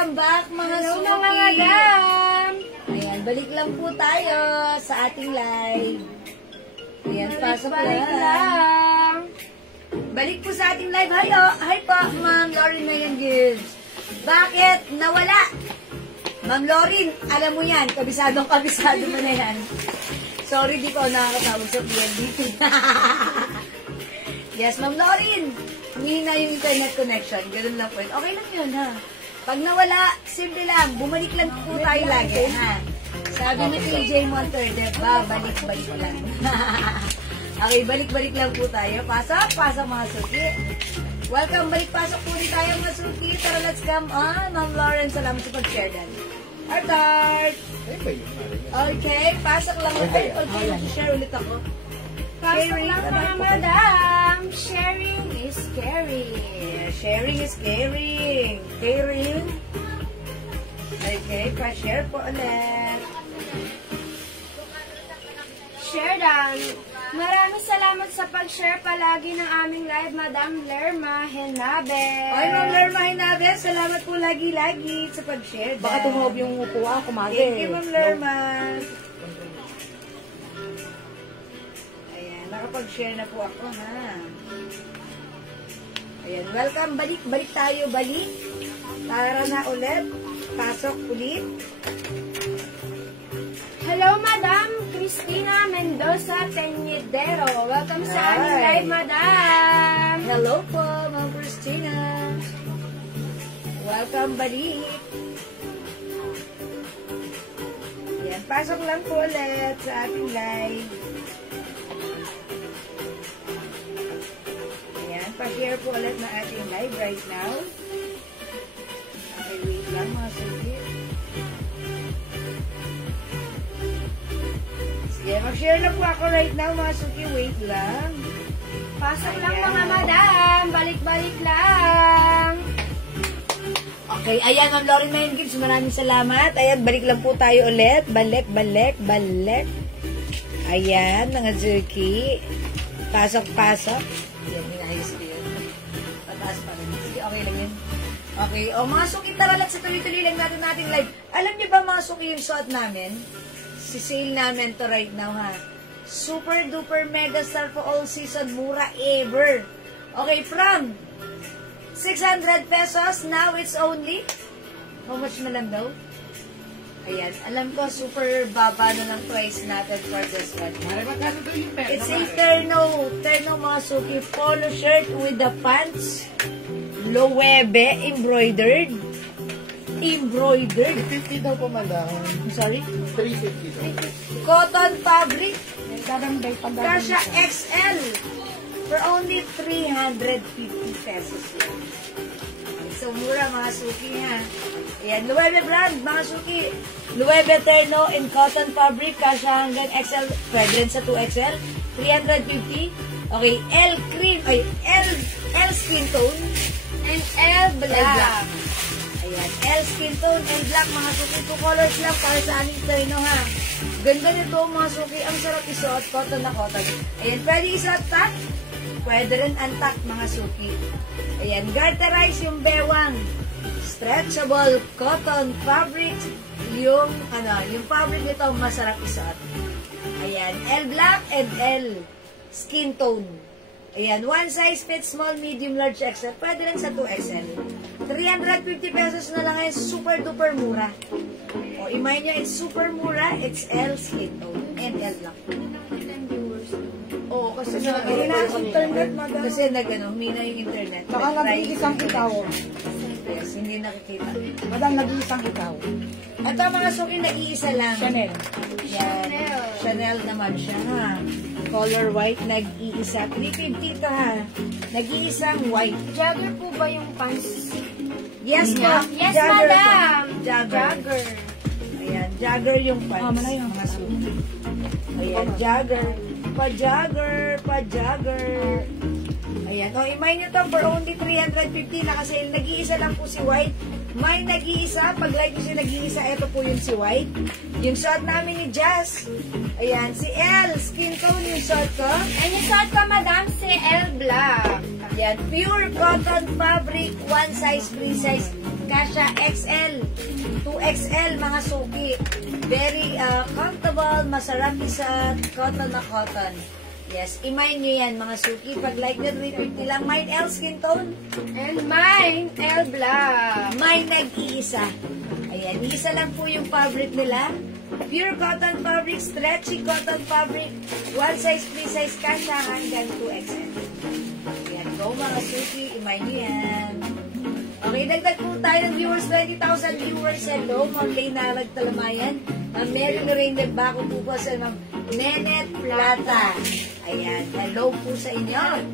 welcome back mga Hello suki. mga madam! Ayan, balik lang po tayo sa ating live. Ayan, pasok lang. Balik po sa ating live. Hi po, Ma'am Lauren Mayan-Gibbs. Bakit nawala? Ma'am Lauren, alam mo yan, kabisado mo na yan. Sorry, di ko nakakatawag sa PNDT. Yes, Ma'am Lauren. Humihina yung internet connection. Ganun lang po. Okay lang yun, ha? Pag nawala, simple lang. Bumalik lang po tayo lagi, ha? Sabi ni PJ Monterde, balik-balik lang. Okay, balik-balik lang po tayo. Pasok mga suki. Welcome, balik-pasok po rin tayo mga suki. Tara, let's come on. Ma'am Lauren, salamat sa pag-share dan. Art! Okay, pasok lang. Ay, share ulit ako. Pasok lang mga madam! Sharing is caring. Sharing is caring. Caring. Okay, pa-share po ulit. Share dan. Maraming salamat sa pag-share palagi ng aming live, Madam Lerma Henabe. Ay, Ma'am Lerma Henabe, salamat po lagi-lagi sa pag-share. Baka tumuhog yung upuan, kumage. Thank you, Ma'am Lerma. Ayan, nakapag-share na po ako, ha. Ayan, welcome. Balik tayo, balik. Tara na ulit. Pasok ulit. Hello, Madam Cristina Mendoza Teñidero. Welcome sa aming Hi. live, Madam. Hello po, Ma'am Christina. Welcome, balik. Ayan, pasok lang po ulit sa ating live. Ayan, pa-share po ulit na ating live right now. Okay, wait lang mga suki. Sige, mag-share na po ako right now mga suki. Wait lang. Pasok lang Ayan. mga madam. Balik-balik lang. Okay, ayan, Ma'am Lauren Mayan-Gibbs, maraming salamat. Ayan, balik lang po tayo ulit. Balik. Ayan, mga Zerky. Pasok. Ayan, minayos ko yun. Pataas pa rin. Sige, okay lang yun. Okay, o mga suki, tara lang sa tuloy-tuloy lang natin live. Alam niyo ba mga suki yung suot namin? Si sale namin to right now, ha? Super duper mega star for all season, mura ever. Okay, from 600 pesos, now it's only, how much na lang daw? Ayan, alam ko, super baba na lang price natin for this one. It's a terno mga suki, polo shirt with the pants, loewe, embroidered. 50 daw po, madam. Sorry? 350 daw. Cotton fabric, Dadambay pag Kasha XL, for only 350 pesos yan. So, mura mga suki, ha. Ayan, Loewe brand, mga suki. Loewe terno in cotton fabric, kasha hanggang XL, pwede rin sa 2XL, 350. Okay, L cream, ay, L skin tone, And L black. Ayan, L skin tone, L black, mga suki. 2 colors lang para sa aming terno, ha. Ganda nito, mga suki. Ang sarap isuot, cotton na cotton. Ayan, pwede isuot tak. Pwede rin antak, mga suki. Ayan, garterize yung bewang. Stretchable cotton fabric. Yung fabric nito masarap isuot. Ayan, L black and L skin tone. Ayan, one size fits small, medium, large, XL. Pwede rin sa 2XL. 350 pesos na lang ngayon, super duper mura. O, imay nyo, it's super mura, it's L skin tone and L black. Oo, kasi internet, madam. Kasi humina yung internet. Baka nag-iisang ikaw. Yes, hindi nakikita. Madam, nag-iisang ikaw. At ang mga suki, nag-iisa lang. Chanel. Yan. Chanel naman siya, ha. Color white, nag-iisa. 350 to, ha. Nag-iisang white. Jagger po ba yung pants? Yes, po. Yes, Jagger po. madam. Jagger. Ayan, jagger yung pants. Tama na yun. Mga suki. Ayan, jagger. Pa-jagger. Ayan. O, imay nyo to for only 350 na kasi nag-iisa lang po si White. May nag-iisa. Pag like nyo si nag-iisa, ito po yung si White. Yung shot namin ni Jazz. Ayan, si L. Skin tone yung shot ko. And yung shot ko, madam, si L black. Ayan, pure cotton fabric. One size, free size. kasha XL, 2XL mga suki. Very comfortable, masarap isa, cotton na cotton. Yes, imine nyo yan mga suki. Pag like nyo, 350 lang. Mine L skin tone. And mine, L Black. Mine nag-iisa. Ayan, isa lang po yung fabric nila. Pure cotton fabric, stretchy cotton fabric. One size, free size kasha hanggang 2XL. Ayan, go mga suki. Imine nyo yan. Okay, dagdag po tayo ng viewers, 20,000 viewers. Hello, Ma'am Leyna Talamayan. Ma'am Mary Lorraine Del Baco po po sa Ma'am Nenet Plata. Ayan, hello po sa inyo.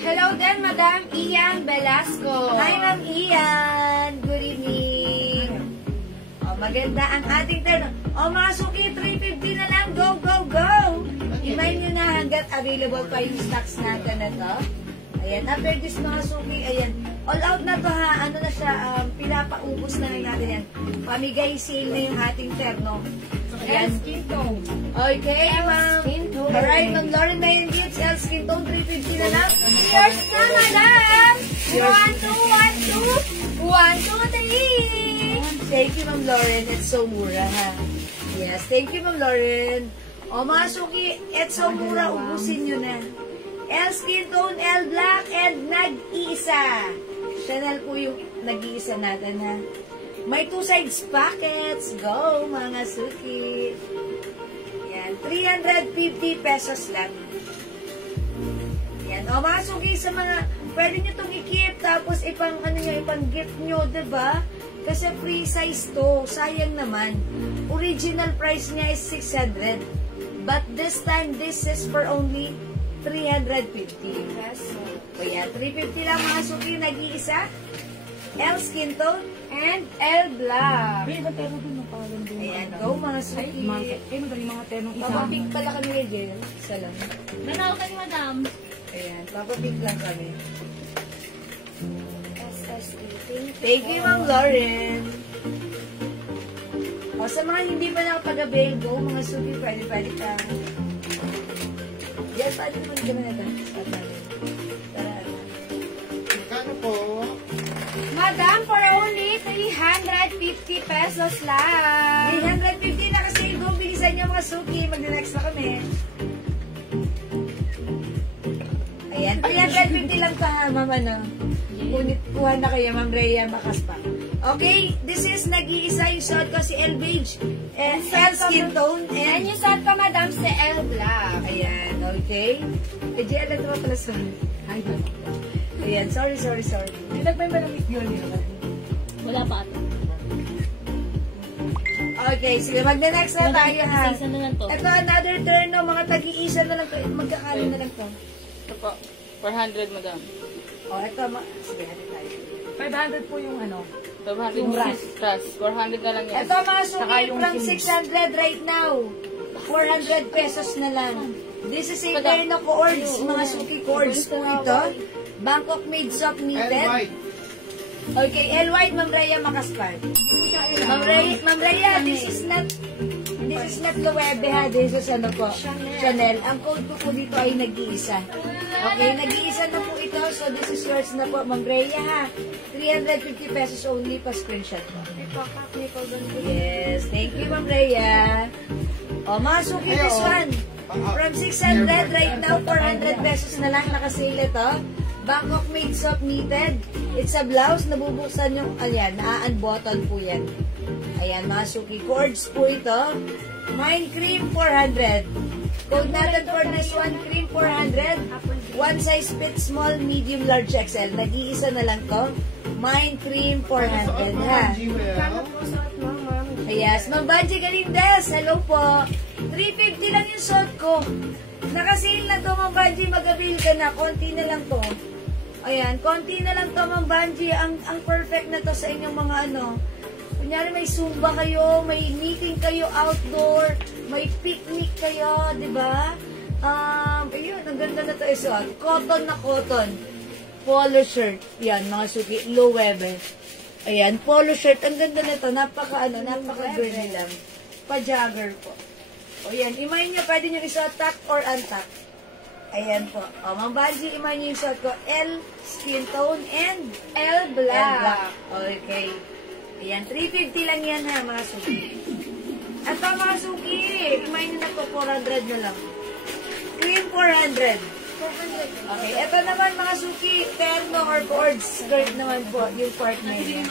Hello din, Madam Ian Velasco. Hi, Ma'am Ian. Good evening. O, maganda ang ating turn. O, mga suki, 350 na lang. Go, go, go. Imay nyo na hanggat available pa yung stocks natin na to. Ayan, after this mga suki, ayan. All out na to ha. Ano na siya, pinapaubos na lang natin yan. Pamigay sale na yung ating terno. Ayan. Skin tone. Okay, ma'am. Skin tone. Alright, Ma'am Lauren Mayan Gifts, L Skin Tone, 350 na lang. Yours na, Madam. Yours. 1, 2, 1, 2. 1, 2, 3. Thank you, Ma'am Lauren. It's so mura, ha? Yes, thank you, Ma'am Lauren. O, mga suki, it's so mura. Ubusin nyo na. L Skin Tone, L Black, and nag-iisa. Chanel po yung nag-iisa natin, ha? May 2 sides pockets. Go, mga suki. Yan, 350 pesos lang. Yan. O, mga suki, sa mga, pwede nyo itong i-keep, tapos ipang, ano nyo, ipang gift nyo, diba? Kasi free size to. Sayang naman. Original price niya is 600. But this time, this is for only 350. O yan, 350 lang mga suki, nag-iisa. L Skin Tone And L Black. May iba pero dun ang parang dun. Ayan, go mga suki. Kayo magaling mga tenong isa. Papapink pala kami ni Jill. Isa lang. Nanalo ka ni Madam. Ayan, papapink lang kami. SSD. Thank you, Ma'am Lauren. O, sa mga hindi pa nakapag-avail, go mga suki, pwede ka. Yan, paano naman kami na ito? Tara. Magkano po? Madam, for only 350 pesos lang. 350 na kasi go, bilisan niyo mga suki, mag-next na kami. Ayan, 350 lang ka ha, mama, no? Kuha na kayo, Ma'am Rhea Macaspa. Okay, this is nag-iisa yung suot ko si L Beige, L Skin Tone, And and yung suot ko, Madam, si L Black. ayan, okay. Eh, di alam naman pala sa Ay, ayan, sorry. nagmay ba ng yun yun? Wala pa ata. Okay, sige, mag-next na tayo ha. Isa na lang to. Ito, another turn, no, mga tag-iisa na lang to. Magkakano na lang to. Ito po. 400, Madam. O, ito, sige, ano tayo. 500 po yung ano. 500 Yung yung ras. ras. 400 na lang yan. Ito, mga Saka suki, yung from finish. 600 right now. 400 pesos na lang. This is a pair na cords, mga suki cords po ito. Bangkok made soft And knitted. white. Okay, L white, Ma'am Rhea Macaspan. Ma'am Rhea, this is not Loewe ha, this is ano po, Chanel. Ang code ko po dito ay nag-iisa. Okay, nag-iisa na po ito, so this is yours na po, Ma'am Rhea ha. 350 pesos only pa screenshot po. Yes, thank you, Ma'am Rhea. O, mga suki, this one. From 600 right now, 400 pesos na lang nakasale ito. Bangkok made soft knitted. It's a blouse, nabubuksan yung, ayan, na-unbutton po yan. Ayan, mga suki. Cords po ito. Mine cream, 400. Code natin for this one, cream, 400. One size fit, small, medium, large, XL. Nag-iisa na lang to. Mine cream, 400, ha? Kano po suot mo, ma'am? Yes, Ma'am Banji Galindes, hello po. 350 lang yung suot ko. Nakasale na to, Ma'am Banji, mag-avail ka na. Konti na lang to. Ayan, konti na lang to, Ma'am Banji. Ang perfect na to sa inyong mga ano. Kunyari may zumba kayo, may meeting kayo outdoor, may picnic kayo, di ba? Ayun, ang ganda na to isuot. Cotton na cotton. Polo shirt. Yan, mga suki. Loewe. Ayan, polo shirt. Ang ganda na to. Napaka-girly lang. Pa-jogger po. O yan, imay nyo, pwede nyo isuot tuck or untuck. Ayan po. O, Ma'am Banji, imay nyo yung suot ko. L Skin Tone and L Black. Okay. Ayan, 350 lang yan ha, mga suki. At mga suki, imayin na to, 400 na lang. Queen 400. Okay, ito naman mga suki, terno or board skirt naman po, yung partner niya.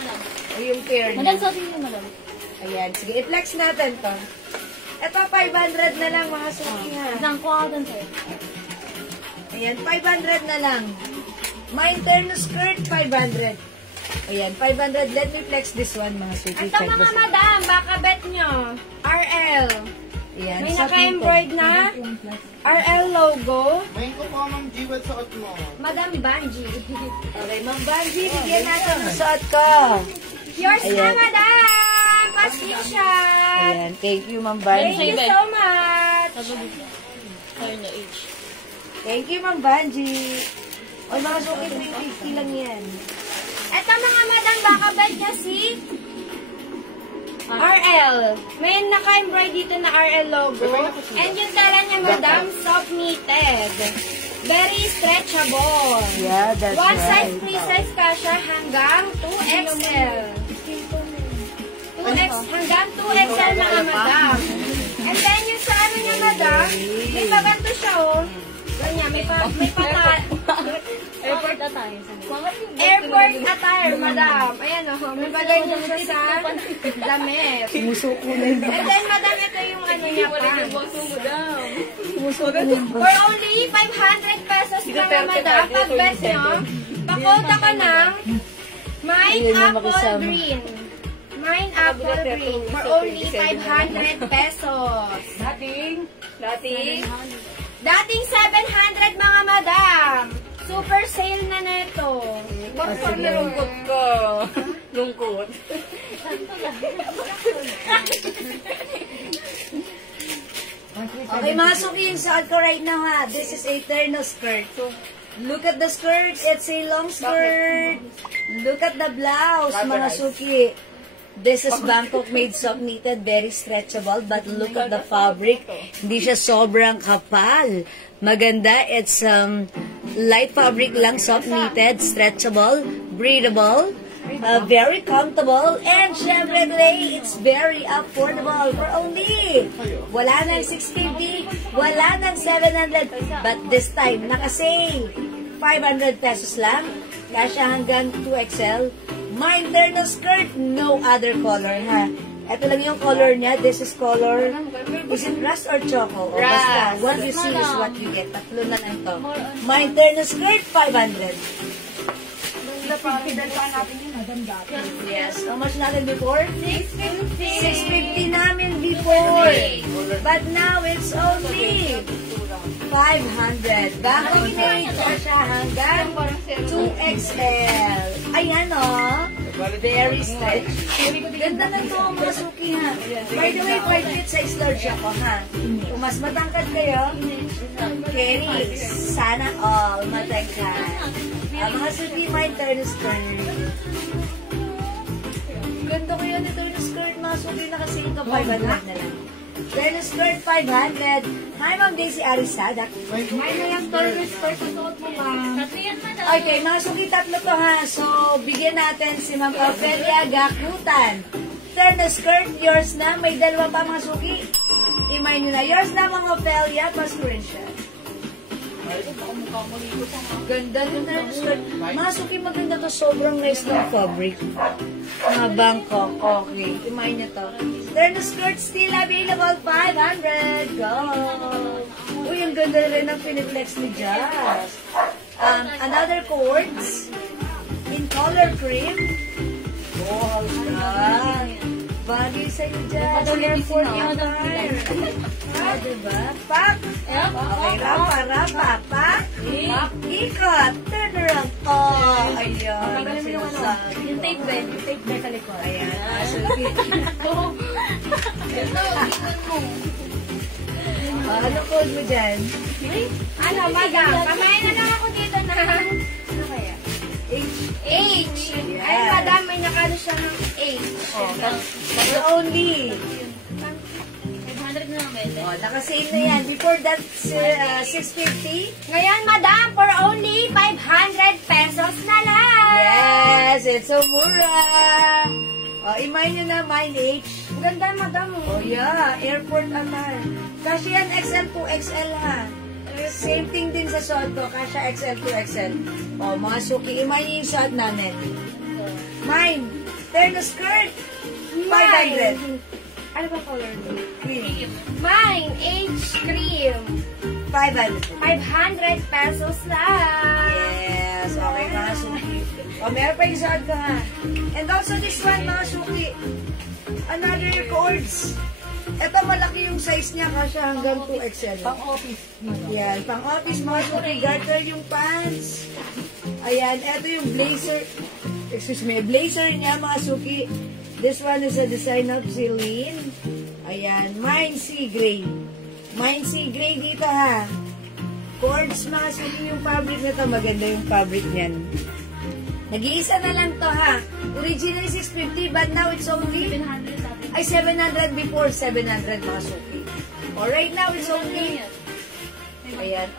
O yung pair niya. Madam, sabi niyo, madam. Ayan, sige, i-flex natin to. Ito, 500 na lang mga suki ha. Isang kuha doon, sir. Ayan, 500 na lang. My terno skirt, 500. Ayan, 500. Let me flex this one, mga suki. Ito mga madam, baka bet nyo. RL. Ayan, May sa naka-embroid na RL logo. Main ko po, Ma'am G, what suot mo? Madam Banji. Okay, Ma'am Banji, bigyan natin ng suot ko. Yours na, Ayan. madam. Pasensyon. Ayan, thank you, Ma'am Thank Banji. you so much. Sabi niyo. Sorry na age. Thank you, Ma'am Banji. O, mga suki, 350 lang yan. Ito mga madam, baka bet nyo si RL. May naka-embroid dito na RL logo. And yung tela niya, madam, soft knitted. Very stretchable. Yeah, that's One right. size, free size ka siya hanggang 2XL. 2X, hanggang 2XL mga madam. And then yung sa ano niya, madam, may paganto siya, oh. Ganyan, may pata. Airport na tayo. Airport attire, madam. Ayan, oh. May paganto siya sa damit. Sumusuko na yun. And then, madam, ito yung ano niya pa. Sumusuko na yun. For only 500 pesos mga madam, pag bet nyo, pakota ka ng Mine Apple Green. Mine Apple Green for only 500 pesos. Dating 700 mga madam. Super sale na neto. Bakit nalungkot ko? Lungkot. Okay, mga suki, yung suot ko right now ha. This is a terno skirt. Look at the skirt. It's a long skirt. Look at the blouse, mga suki. This is Bangkok made soft knitted, very stretchable, but look at the fabric. Hindi siya sobrang kapal. Maganda, it's light fabric lang, soft knitted, stretchable, breathable, very comfortable, and syempre today, it's very affordable for only, wala nang 650, wala nang 700, but this time, naka-sale, 500 pesos lang, kasya hanggang 2XL, my terno skirt, no other color, ha? Ito lang yung color niya. This is color, is it rust or choco? O basta, what you see is what you get. Tatlo na lang to. My terno skirt, 500. Yes. How much natin before? 650 namin before. But now it's only 500. Bangkok made siya hanggang 2XL. Ayan o. Very stretch. Ganda na ito mga suki ha. By the way, quite fit size large ako ha. Kung mas matangkad kayo, carry. Sana all matangkad. Mga suki, my turn is turn. Ganda ko yan ito yung skirt mga suki. Nakasing ka 500 na lang. Turn skirt 500. Hi, Ma'am Daisy Arisada. May na yung turn skirt sa suot mo, ma'am. Okay, mga suki, tatlo to ha. So, bigyan natin si Ma'am Ophelia Gakutan. Turn skirt, yours na. May dalawa pa mga suki. Imay nyo na. Yours na, Ma'am Ophelia. Pa-screenshot. Ganda nyo na yung skirt. Mga suki, maganda to. Sobrang nice ng fabric. Mga Bangkok. Okay, imay nyo to. Turn skirt still available. 500. Go! Uy, ang ganda rin ng piniflex ni Jazz. Another cords in color cream. Oh, how's that? Bagay sa'yo dyan. Airport yung tire. Ah, diba? Pak! Okay, rapa. Pak! Ikot! Turn around. Oh, ayan. Yung tape bed. Yung tape bed sa likod. Ayan. Ano code mo dyan? Ano, madam, pamain na lang ako dito ng, ano kaya? H. Ay, madam, may nakano siya ng H. That's only. 500 na lang, bete. Oh, nakasave na yan. Before that, 650. Ngayon, madam, for only 500 pesos na lang. Yes, it's so mura. Imay nyo na, mine H. Ang ganda, madam. Oh yeah, airport amal. Kasi yan XL to XL ha. Same thing din sa suot ko. Kasha XL to XL. Oh, mga suki, imay nyo yung suot namin. Mine, terno skirt, 500. Ano ba color to? Cream, Mine, H cream. 500. 500 pesos lang. Yes, okay mga suki. O, meron pa yung suot ko ha. And also this one, mga suki. Another cords. Ito malaki yung size niya kasi hanggang 2XL. Pang-office. Yan, pang office mga suki. Garter yung pants. Ayan, ito yung blazer. Excuse me, blazer niya mga suki. This one is a design of Celine. Ayan, mine sea gray. Mine sea gray dito ha. Cords mga suki yung fabric nito. Maganda yung fabric niyan. Nag-iisa na lang to ha. Originally 650 but now it's only 700 dati. ay 700 before 700 mga suki. Or right now it's only ayan,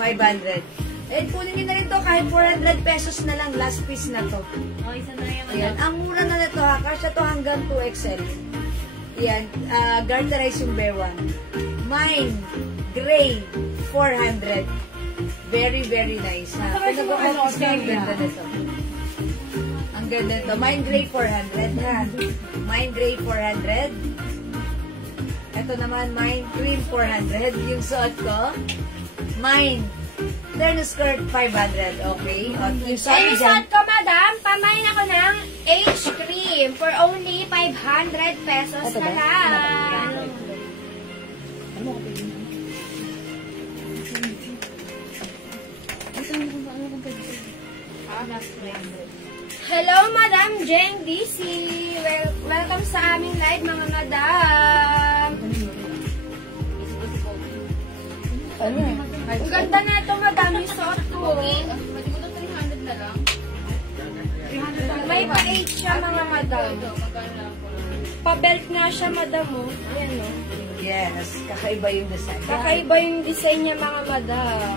500. And kunin nyo na rin to kahit 400 pesos na lang last piece na to. Oh, isa na yan. Ayan, ang mura na na to ha. Kasya to hanggang 2XL. Ayan, garterize yung bear one. Mine, gray, 400. Very, very nice ha. Saka yung ano, Ang ganda nito. Ang ganda nito. Mine gray 400 ha. Mine gray 400. Ito naman, mine cream 400. Yung suot ko. Mine, terno skirt 500. Okay. At yung suot Ay, ko yung dyan. suot ko, madam, pamain ako ng H cream for only 500 pesos Ito na ba? lang. Hello, Madam Jeng DC. Welcome sa aming live, mga madam. Ano? Ang ganda na ito, madam, yung suot ko. Pwede ko to 300 na lang. May pa-8 siya, mga madam. Magkano lang po. Pa-belt nga siya, madam, oh. Ayan, oh. Yes. Kakaiba yung design. Kakaiba yung design niya, mga madam.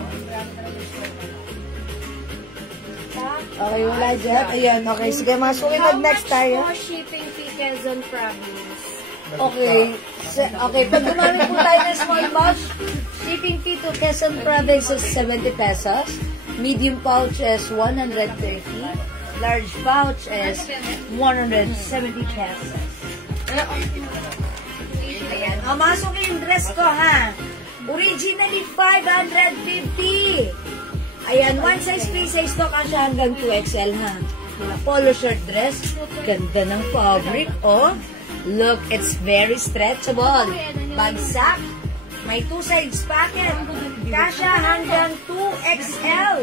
Okay, wala dyan. Ayan, okay. Sige, mga suki, mag-next tayo. How much po shipping fee, Quezon Province? Okay. Okay, pag dumami po tayo ng small pouch, shipping fee to Quezon Province is 70 pesos. Medium pouch is 130. Large pouch is 170 pesos. Ayan. O, masok yung dress ko, ha? Originally, 550. Ayan, one size, free size to kasi hanggang 2XL, ha? Mga polo shirt dress. Ganda ng fabric, oh. Look, it's very stretchable. Bagsak. May two sides pocket. Kasha hanggang 2XL.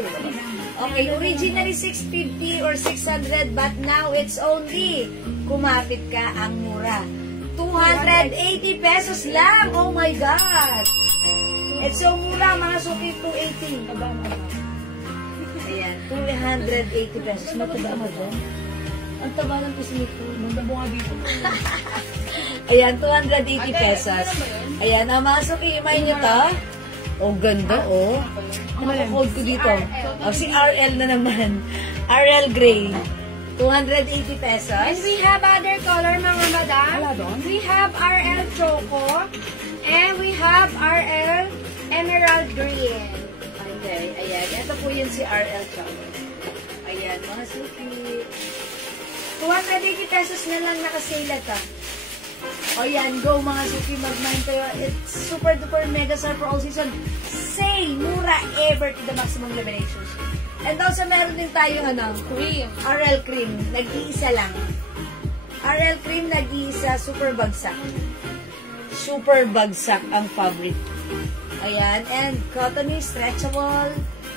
Okay, originally 650 or 600 but now it's only, kumapit ka, ang mura. 280 pesos lang. Oh my God. It's so mura, mga suki, 280. Ayan, 280 pesos. Mataba mo dyan. Ang taba ng pisnito. Mandabo nga dito. Ayan, 280 pesos. Ayan, ang mga suki, imay nyo to. Oh, ganda, oh. Ano ang code ko dito? Oh, si RL na naman. RL Gray. 280 pesos. And we have other color, mga madam. Wala doon? We have RL Choco. And we have RL Emerald Green. Okay, ayan. Ito po yun si RL Choco. Ayan, mga suki. 280 pesos na lang nakasale ito. O yan, go mga suki, mag-mind kayo. It's super duper mega sale for all season. Sale, mura ever to the maximum liberations. And also, meron din tayong Cream. RL Cream. Nag-iisa lang. RL Cream, nag-iisa. Super bagsak. Super bagsak ang fabric. Ayan. And cottony, stretchable.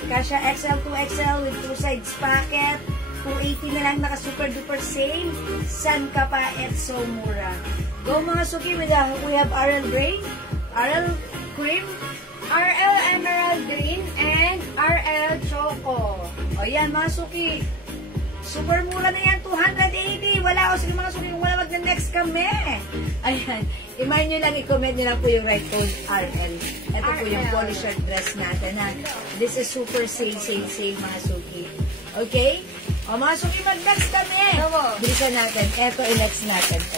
Kasha XL to XL with two sides pocket. 280 na lang, naka-super duper sale. San ka pa? It's so mura. Go mga suki, we have RL Gray, RL Cream, RL Emerald Green, and RL Choco. o yan mga suki. Super mura na yan, 280. Wala o, sige mga suki, kung wala mag-next kami. Ayan, imay nyo lang, i-comment nyo lang po yung right code RL. Ito po yung polo shirt dress natin, ha. This is super sale, sale, sale mga suki. Okay? O, mga suki, mag-next kami. Bilisan natin. Eto, i-next natin to.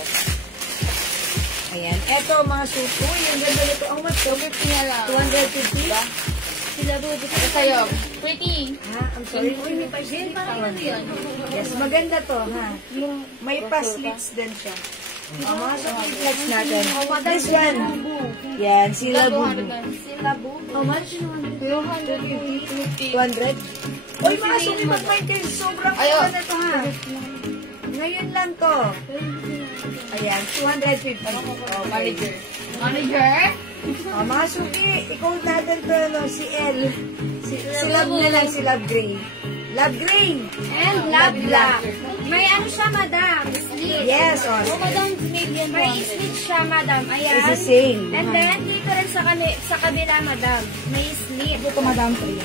Ayan. Eto, mga suki. Uy, yung ganda nito. Ang much? 250 na lang. 250? Sila bubo sa sa'yo. Pretty. Ha? I'm sorry. Uy, may pa-slits pa. Yes, maganda to, ha? May pa-slits din siya. O, mga suki, flex natin. This one. Yan, sila bubo. How much? 200? Uy, mga suki, mag-mind kayo. Sobrang kaya na to, ha? Ngayon lang to. Ayan, 250. Oh, manager. Manager? Oh, mga suki, i-call natin to, no, si L. Si Love na lang, si Love Gray. Love Gray! And love black. May ano siya, madam? Slit. Yes, oh. Madam, may slit siya, madam. Ayan. It's the same. And then, dito rin sa kabila, madam. May slit. Ito, madam, 300.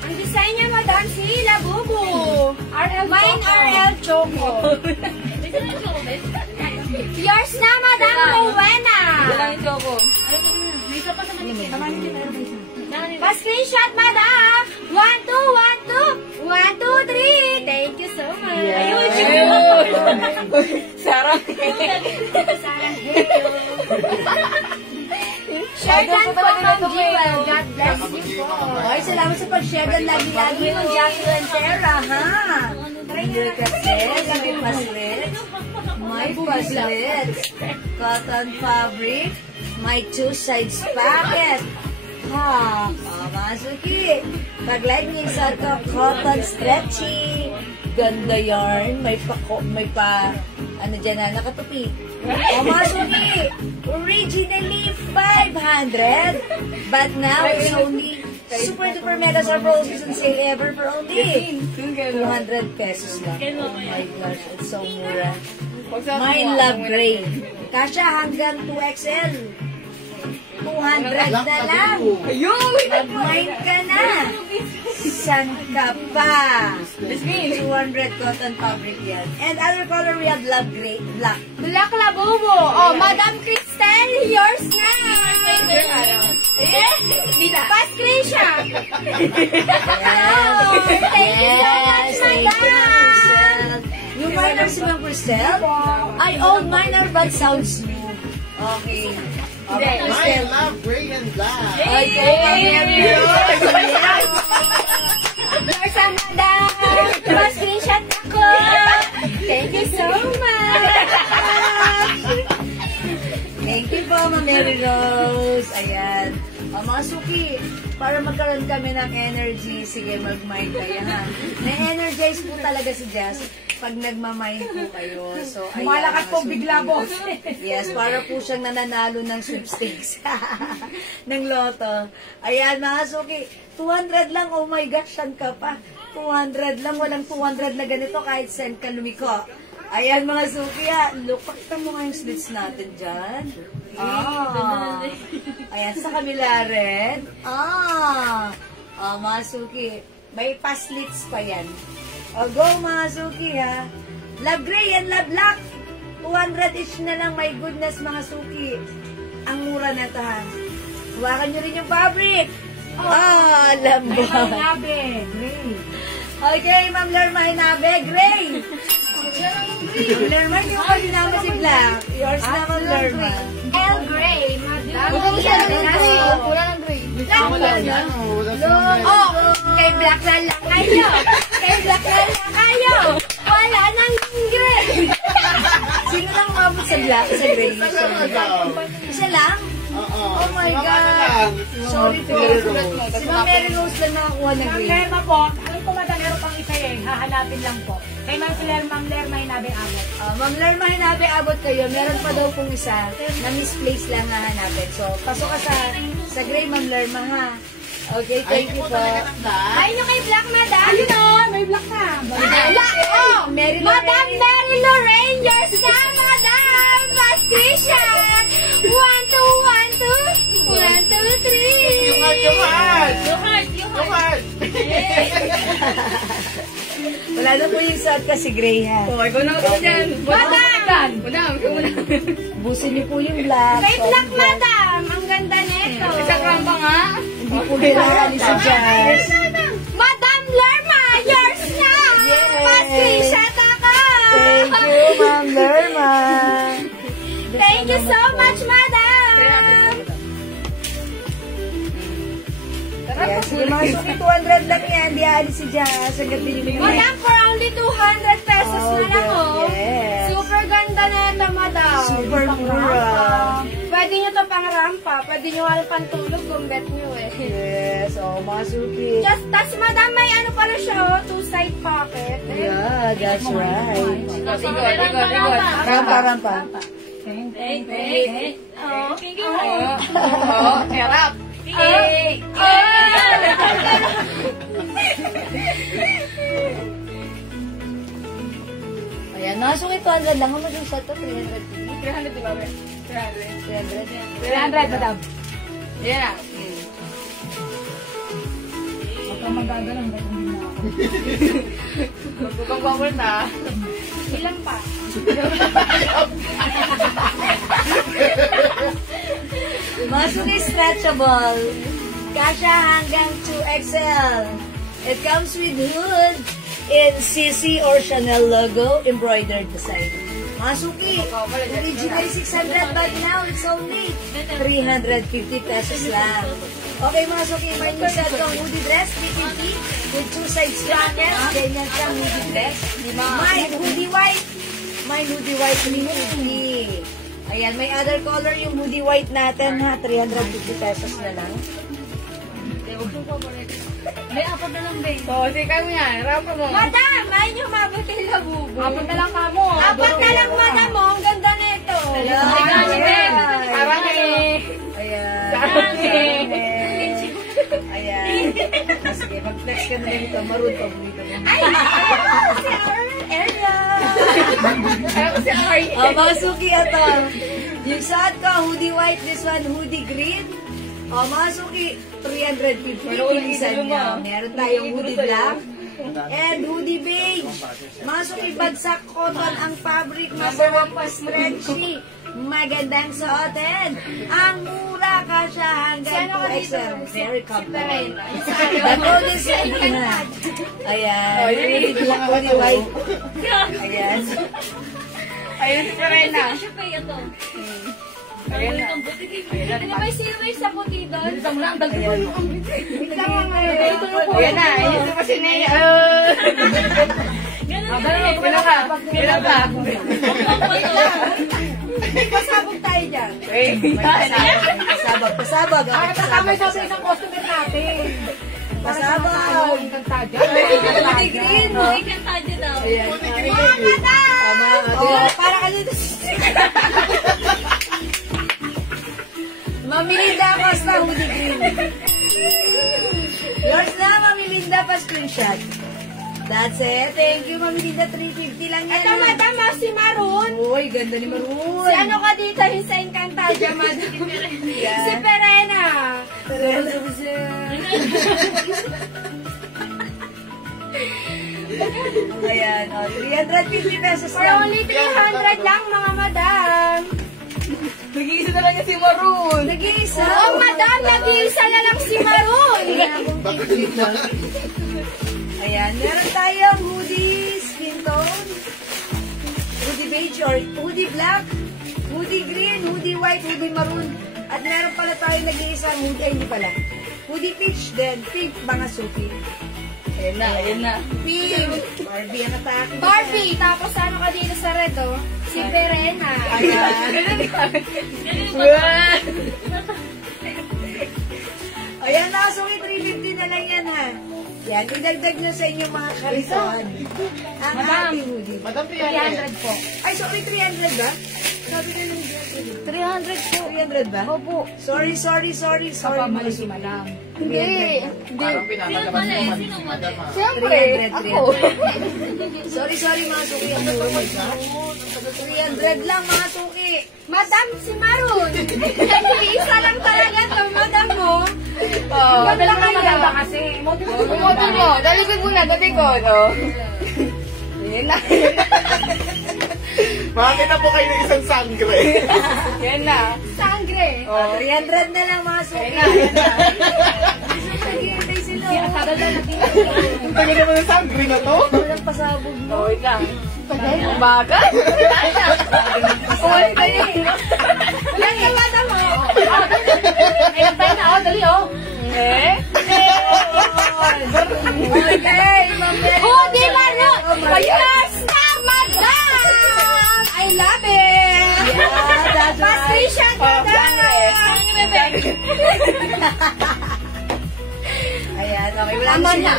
Ang design niya, madam, si Labubu. Mine RL Choco. Yours na, madam, Rowena. Walang choco. May isa pa sa pa-screenshot, madam. 1, 2, 1, 2. 1, 2, 3. Thank you so much. Ayun. Sarang. Sarang Heyo. Share dan po, Ma'am Jewel. God bless you po. Ay, salamat sa pag-share dan lagi-lagi ng Jackie and Sarah, ha? Hindi kasi, may paslit. May paslit. Cotton fabric. May 2 sides packet. Ha, mga suki. Pag-live niya sa cotton stretchy. Ganda yarn. May pa, ano dyan na, nakatupi. O mga suki, originally 500, but now it's only super mega surprise and sale ever for only 200 pesos lang. Oh my gosh, it's so mura. Mine Love Gray. Kasha hanggang 2XL. 200 na lang. Mag-mine ka na. San ka pa? 200 cotton fabric yan. And other color, we have Love Gray, black. Black Labubu. Oh, Madam Cristel, yours na. Pa-screenshot. Oh, thank you so much, madam. Yung minor si Ma'am Cristel? I own minor but sounds new. Okay. Okay, I Cristel. love gray and black. Yours ang madam. Pa-screenshot ako. Thank you so much. Thank you po, Ma'am Mary Rose. Ayan. O, mga suki, para magkaroon kami ng energy, sige, mag-mind kayo, ha? Na-energize po talaga si Jess pag nagmamind po kayo. So, ayan. Malakas mga po suki. bigla, boss. Yes, para po siyang nananalo ng sweepstakes. ng loto. Ayan, mga suki, 200 lang, oh my gosh, saan ka pa? 200 lang, walang 200 na ganito kahit saan ka lumiko. Ayan, mga suki, ha. Look, pakita mo nga yung slits natin dyan. Ah. Ayan, sa kabila rin. Ah. Ah, mga suki, may pa-slits pa yan. O, go, mga suki, ha. Love Gray and Love Black. 200 each na lang, my goodness, mga suki. Ang mura na ito, ha. Huwakan nyo rin yung fabric. Ah, lambot. Hinabe. Great. Okay, Ma'am Lerma Hinabe, Gray. Lerma, hindi ko pa dinama si Black. Yours na, Ma'am Lerma. L. Gray, madam. Wala ng gray. Oh, kay Black na lang kayo. Kay Black na lang kayo. Wala nang gray. Sino lang umabot sa Black, sa Gray? Isa lang? Oh my God. Sorry po. Si Ma'am Mary Rose lang nakakuha ng Ma'am Gray. Lerma po, alam ko madam, meron pang isa eh. Hahanapin lang po. Kay Ma'am Lerma hinabe abot. Ma'am Lerma, hinabi, abot kayo. Meron pa daw pong isa na misplace lang hahanapin. So, pasok ka sa Gray, Ma'am Lerma, ha? Okay, thank you po. Ay, nyo kay Black, madam. Ayun na, may black na. Oh, Mary Madam Lorraine. Mary Lorraine, yours na, madam. Pa-screenshot. 1, 2, 1, 2. 1, 2, 3. Yung heart! Wala na po yung suot kasi Gray, ha? Oh, ikaw na ako dyan. Madam. Busin niyo po yung black. Kay Black, Soft madam. Ang ganda neto. Isa kramba nga. Hindi po kailangan ni si Jazz. Madam Thank you so much, madam! Ayan, sige mga suki, 200 lang yan. Di aalis si Jazz. Hanggang binibigyan. Madam, for only 200 pesos na lang, oh. Yes. Super ganda na ito, madam. Super mura. Pwede nyo to pang rampa. Pwede nyo nga pantulog kung bet nyo eh. Yes, mga suki. Just, tas madam, may ano pala siya, oh, two-side pocket. Yeah, that's right. Ikot. Rampa. Oh. Harap. Ayan, mga suki, 200 lang. Ano yung sa ito? 300. 300, di ba? 300, madam. Yan na. Huwag kang magagalang. Ba't hindi na ako? Bukang bubble na. Ilan pa? Mga suki, stretchable. Kasha hanggang 2XL. It comes with hood in CC or Chanel logo embroidered design. Mga suki, originally 600 but now it's only 350 pesos lang. Okay mga suki, may new set kong hoodie dress, 350 with two sides pockets. Ganyan siyang hoodie dress. May hoodie white. May hoodie white 350. Ayan, may other color yung hoodie white natin ha, 350 pesos na lang. May apat na lang, babe. So, ikaw yan. Rampa mo. Madam, ay nyo mabuti labubo. Apat na lang kamo. Apat na lang, madam, oh. Ang ganda nito. Ayan. Parang eh. Ayan. Ayan. Sige, mag-flex ka na lang ito. Maroon pa dito. Ay, si Area. Ayaw si Ari. Mga suki ito. Yung suot ko, hoodie white. This one, hoodie green. Mga suki, 350 pinsan niya. Meron tayong hoodie black. And hoodie beige. Mga suki, bagsak cotton ang fabric. Masarap pa stretchy. Magandang suotin. Ang mura ka siya hanggang 2XL. Very comfortable. Dato din sa inyo na. Ayan. Hoodie black, hoodie white. Ayan. Ayun si Serena. Ayun na. May silver sa puti doon. Ayan na. Ayun si Pasinea. Ganun ka. Pasabog tayo dyan. Pasabag. Kasama sa isang customer natin. Pasabag. Yung kanta dyan. Hoodie green. Ayan. Tama. Para ka dito. Mamilinda Costa, hoodie green. Yours na, Mamilinda pa screenshot. That's it. Thank you, Mamilinda. 350 lang yan. Ito, madam, si Maroon. Uy, ganda ni Maroon. Si ano ka dito, yung sa Encantadia, madam. Si Perena. Ayan, 350 pesos For lang. only 300 lang, mga madam. Nag-iisa na lang yung si Maroon. Nag-iisa. Oo, madam, nag-iisa na lang si Maroon. Ayan, meron tayong hoodie skin tone, hoodie beige or hoodie black, hoodie green, hoodie white, hoodie maroon. At meron pala tayong nag-iisang hoodie, ay hindi pala. Hoodie peach din, pink mga suki. Ayun na. Pink. Barbie ang atake. Barbie, tapos ano ka dito sa red, oh? Si Perena. Ayan. Ayan na, suki 350 na lang yan ha. Yan, idagdag nyo sa inyong mga karison. Ang ating hoodie. Madam, 300 po. Ay, sorry, 300 ba? Sabi na lang 300 po. 300 ba? Opo. Sorry. Kapamali si madam. Hindi. parang pinapalabas mo madam. Siyempre, 300. Sorry, mga suki. Ang mura ba? 300 lang, mga suki. Madam, si Maroon. Nag-iisa lang talaga to, madam mo. Madala ka maganda kasi. Umotol mo. Dalikod muna. Dalikod. Yan na. Makakita po kayo ng isang sangre. Yan na. Sangre. 300 na lang, mga suki. Naghihintay sila. Kadala na dito. Ang tagal naman ng sangre na to. Walang pasabog mo. Wait lang. Bagay? Umalis kayo. Wala ka madam mo. Ay, nagpay na ako, dali oh. Eh? Okay, Ma'am Mary. Hoodie Maro! Yes na, madam! I love it! Yeah, that's right. Patricia, madam! Ayan, okay. Wala na siya.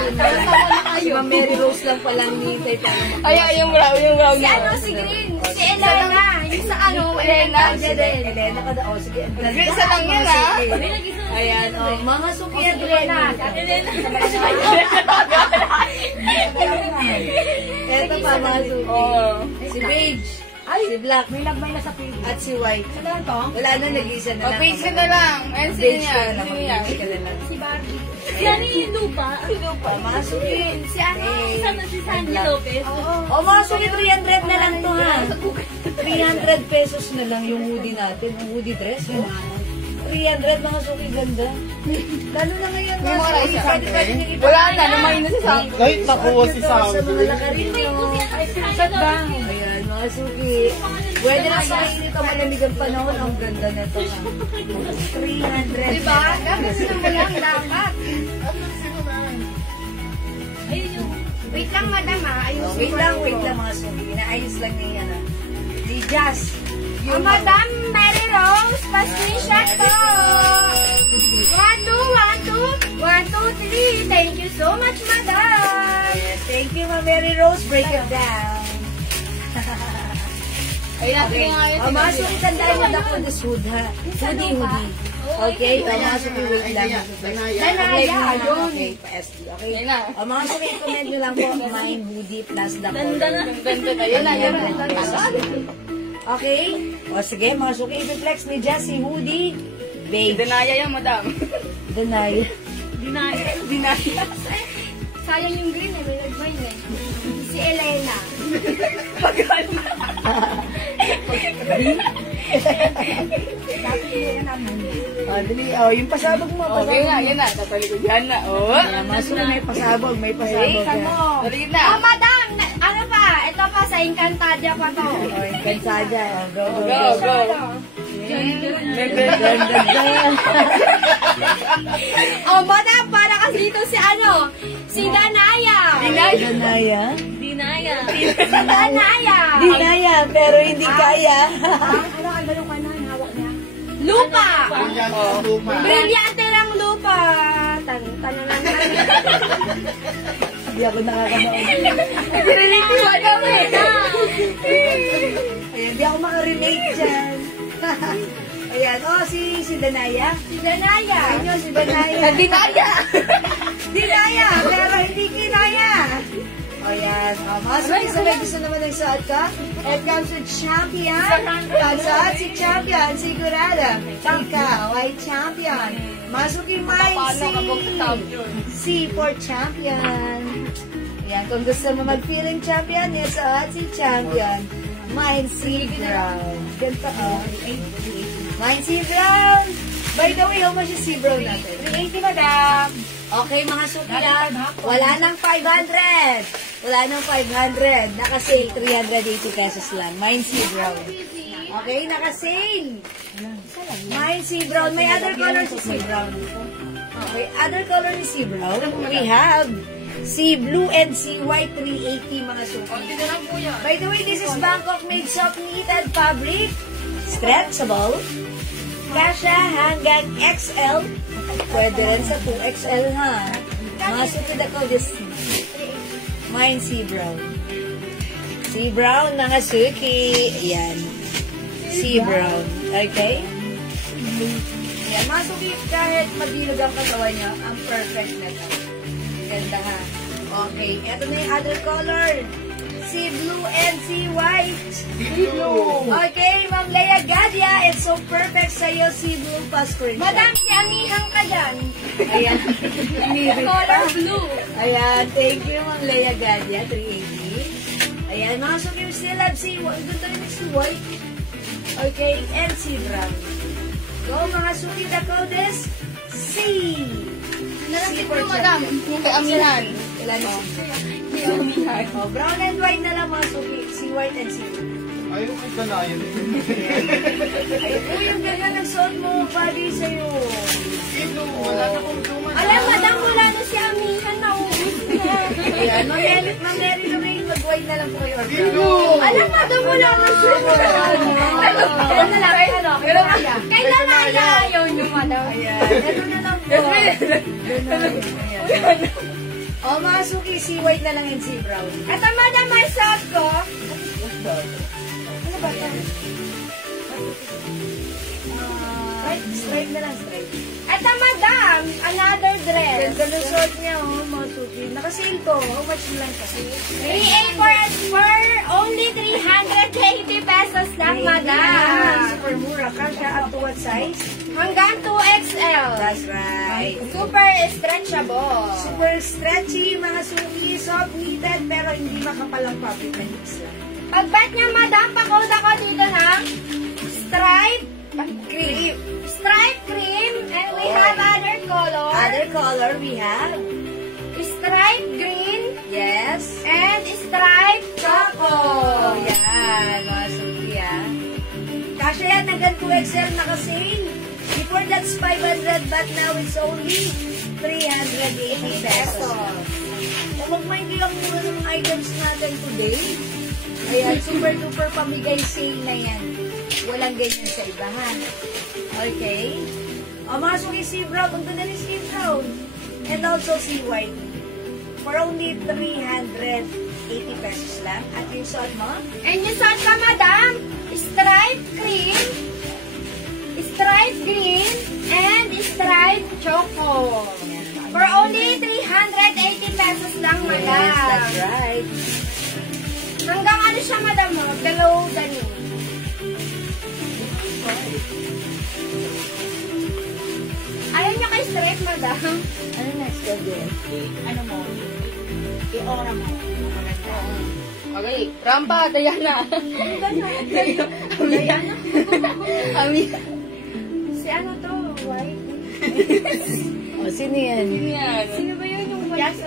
Si Ma'am Mary Rose lang palang ni Taytay. Ay, yung brown Si niya. ano, si Green. Si Elena. Yung sa ano, Elena. Elena ka daw. Sige, ang ganda. Isa lang yan, ha? Ayan, mga suki at Elena. Ito pa, mga suki. Si Beige. Si Black. May nagbay na sa pili. At si White. Ano to? Wala na, nag-isa na lang. Mag-page ka na lang. Ayun, sino Beige ka yan? na lang. Sino yan? Mag-page ka na lang. Si Barbie. Si ano yung lupa? Mga suki. Si ano? Si Sandy Lopez. O, mga suki, 300 na lang to, ha? 300 pesos na lang yung hoodie natin. Yung hoodie dress. 300, mga suki, ganda. Lalo na ngayon, mga suki. Pwede nyo iba. Wala na, lumayin na si Sam. Kahit nakuha si Sa Sam. mga lakarino. Ayan, mga suki. Pwede na sa init ang malamig ang panahon. Ang ganda na ito. 300. Diba? Dapat mo lang dapat. Wait lang, madam ah. Ayusin Wait ko lang, yun. wait lang mga suki. Inaayos lang niya yan. Di Jazz. Oh, Madam Mary Rose, pa-screenshot ko. 1, 2, 1, 2, 1, 2, 3. Thank you so much, madam. Yes, thank you, Ma'am Mary Rose. Break it down. Ayun natin Okay. nga yun. Mga suki, tandaan mo na kung this hood, ha? Hoodie. Okay? Mga suki, wait lang. Danaya, ayun. Okay, pa-SD. Okay? Yan na. Mga suki, comment nyo lang po, mine hoodie plus the color. Ganda na. Yun na, yun na. Okay? O sige, mga suki, i-flex ni Jessie hoodie. Beige. Denaya yan, madam. Denay. Denaya. Sayang yung green eh, may nag-buy eh. Si Elena. O, dali. O, yung pasabog mo. Okay na, yan na. Tatalikod yan na. Oh. Mga suki, may pasabog. May pasabog. Hey, yan. Talikod na. Oh, madam! Ano pa? Ito pa, sa Encantadia pa to. O, yung Gonzaga. O, go, go, Go, go. go. Ganda. Oh, madam, para kasi dito si ano? Si Danaya. Danaya. Danaya. Dinaya, pero hindi kaya. Ano, ang dalong kanan, hawak niya. Lupa. Yan ang luma. Brilyante ng lupa. Tananan. Hindi ako nakakamaon. Relate ko madam eh. Ayan, hindi ako makarelate dyan. Ayan, si Danaya. Si Danaya. Ano, si Danaya. Dinaya. Dinaya, pero hindi kinaya. Ayan, mga suki, sabay gusto naman ng suot ka? It comes with champion. Pagsuot si champion, sigurada. Ikaw ay champion. Masuki Paano ka may mag-champion? C for champion. Ayan, kung gusto mo mag-feeling champion, yes, suot si champion. Mine C Brown. Ganito, oh. Mine C Brown. By the way, how much is C Brown natin? 380, madam. Okay, mga suki, wala nang 500. Wala nang 500. Naka-sale, 380 pesos lang. Mine C Brown. Okay, naka-sale. Mine C Brown. May other color si C Brown. Okay, other color ni C Brown. We have C Blue and C White 380, mga suki. By the way, this is Bangkok made soft knitted fabric. Stretchable. Kasha hanggang XL. Pwede rin sa 2XL, ha? Mga suki ako, this mine C Brown. C Brown, mga suki. Ayan. C Brown. Okay? Ayan, mga suki, kahit mabilog ang katawan niya, ang perfect na ito. Ganda, ha? Okay, eto na yung other color. C Blue and C White. Blue. Okay, Ma'am Leia Gadia, it's so perfect sa'yo, C Blue pa-screen. Madam, si Amihang ka dyan. Ayan. Color blue. Ayan, thank you, Ma'am Leia Gadia, 380. Ayan, mga suki, we still have C White. Ganda rin si White. Okay, and C Brown. Go, mga suki, the code is C. Nalasip mo, madam. Yung kay Amihan. Wala na si brown and white na lang mga suki. Si white and si Ayaw ko kanayan. Ayun po yung ganyan nagsuot mo, body sa'yo. Ito, wala na kong tuman. Alam, madam, wala na si Amihan na ubus na. Ayan, Ma'am Mary Lorraine, mag-white na lang po kayo. Ito! Alam, madam, wala na siya. Ayan na lang, Kailan na ayaw nyo, madam? Ayan, ito na lang po. Ayan. O, mga suki, si white na lang and si brown. Ito, madam, may suot ko. Ano ba ito? Straight na lang, straight. Ito, madam, another dress. Ganda ng suot niya, oh, mga suki. Nakasale to. How much lang kasi? 3A for only 380 pesos lang, madam. Super mura. Kasha up to what size? Hanggang 2XL. That's right. Super stretchable. Super stretchy, mga suki. Soft knitted, pero hindi makapalang fabric na mix lang. Pag-bet niya, madam, pakod ako dito ng stripe cream. Stripe cream, and we have other color. Other color we have. Stripe green, Yes. and stripe choco. Oh, yan. Mga suki, ah. Kasha yan, hanggang 2XL nakasale. Before that's 500, but now it's only 380 pesos. Kung mag-mind kayo ang mura ng items natin today, ayan, super duper pamigay sale na yan. Walang ganyan sa ibahan. Okay? O, mga suki si brown, ang ganda ni si brown. And also si white. For only 380 pesos lang. At yung suot mo? And yung suot ka, madam, stripe cream, stripe green, and stripe choco. For only 380 pesos lang, madam. Yes, that's right. Hanggang ano siya, madam, mo? Below the knee. Ayaw niyo kay straight, madam? Ano next ka din? Ano mo? I-ora mo. Okay, rampa, Diana. Diana? Ami. Si ano to? White? O, sino yan? Yan. Sino ba yun yung white?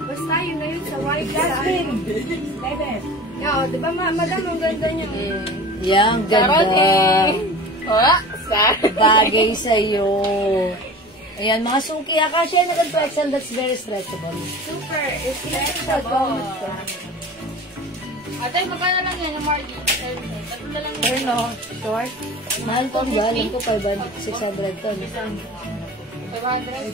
Basta yun na yun sa white. Jasmine. Bebes. Yo, di ba madam, ang ganda niya. Yang Charot ganda. eh. Wala. Bagay sa'yo. Ayan, mga suki. Akasya na nag-pretzel, that's very stretchable. Super stretchable. Ate, magkano lang yan yung Margie? Tatlo na lang Pero no, short. Mahal to, galing ko 500, 600 to. 500.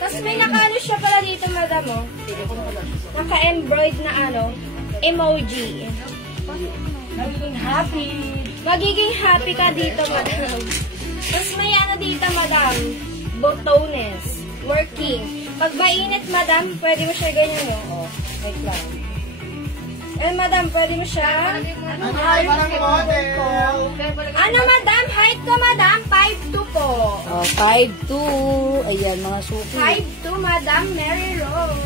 Tapos may nakaano siya pala dito, madam, oh. Naka-embroid na ano, emoji. Nagiging happy. Magiging happy ka dito, madam. Tapos may ano dito, madam, botones, working. Pag mainit, madam, pwede mo siya ganyan, oh. Wait lang. Eh, madam, pwede mo siya. Ay, parang model. Ano, madam? Height ko, madam, 5'2" po. Oh, 5'2". Ayan, mga suki. 5'2", madam, Mary Rose.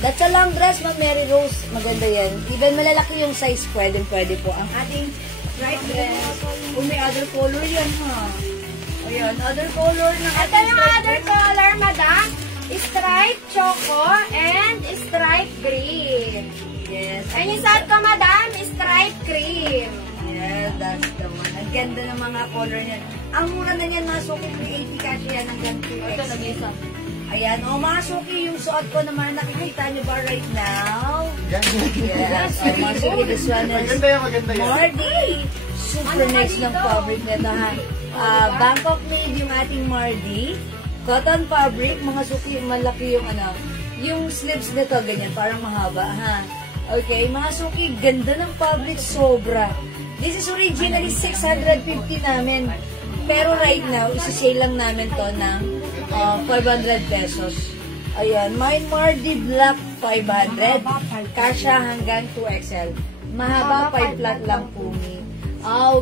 That's a long dress, Ma'am Mary Rose. Maganda yan. Even malalaki yung size, pwede po. Ang ating right dress. Kung may other color yan, ha? Ayan, other color ng Ito ating yung other color, madam. Stripe choco and stripe green. Yes. And yung suot ko, madam, stripe cream. Yes, that's the one. Ang ganda ng mga color niyan. Ang mura na niyan, mga suki, 380 kasi yan hanggang 2X. Ayan, o mga suki, yung suot ko naman, nakikita niyo ba right now? Yan. Yes, o mga suki, this one is Maganda yan, maganda yan. Mardi. Super nice ng fabric nito, ha? Bangkok made yung ating Mardi. Cotton fabric, mga suki, malaki yung ano, yung sleeves nito, ganyan, parang mahaba, ha? Okay, mga suki, ganda ng fabric, sobra. This is originally 650 namin. Pero right now, isi-sale lang namin to ng 500 pesos. Ayan, my Mardi Black 500. Kasha hanggang 2XL. Mahaba, 5 flat lang po ni.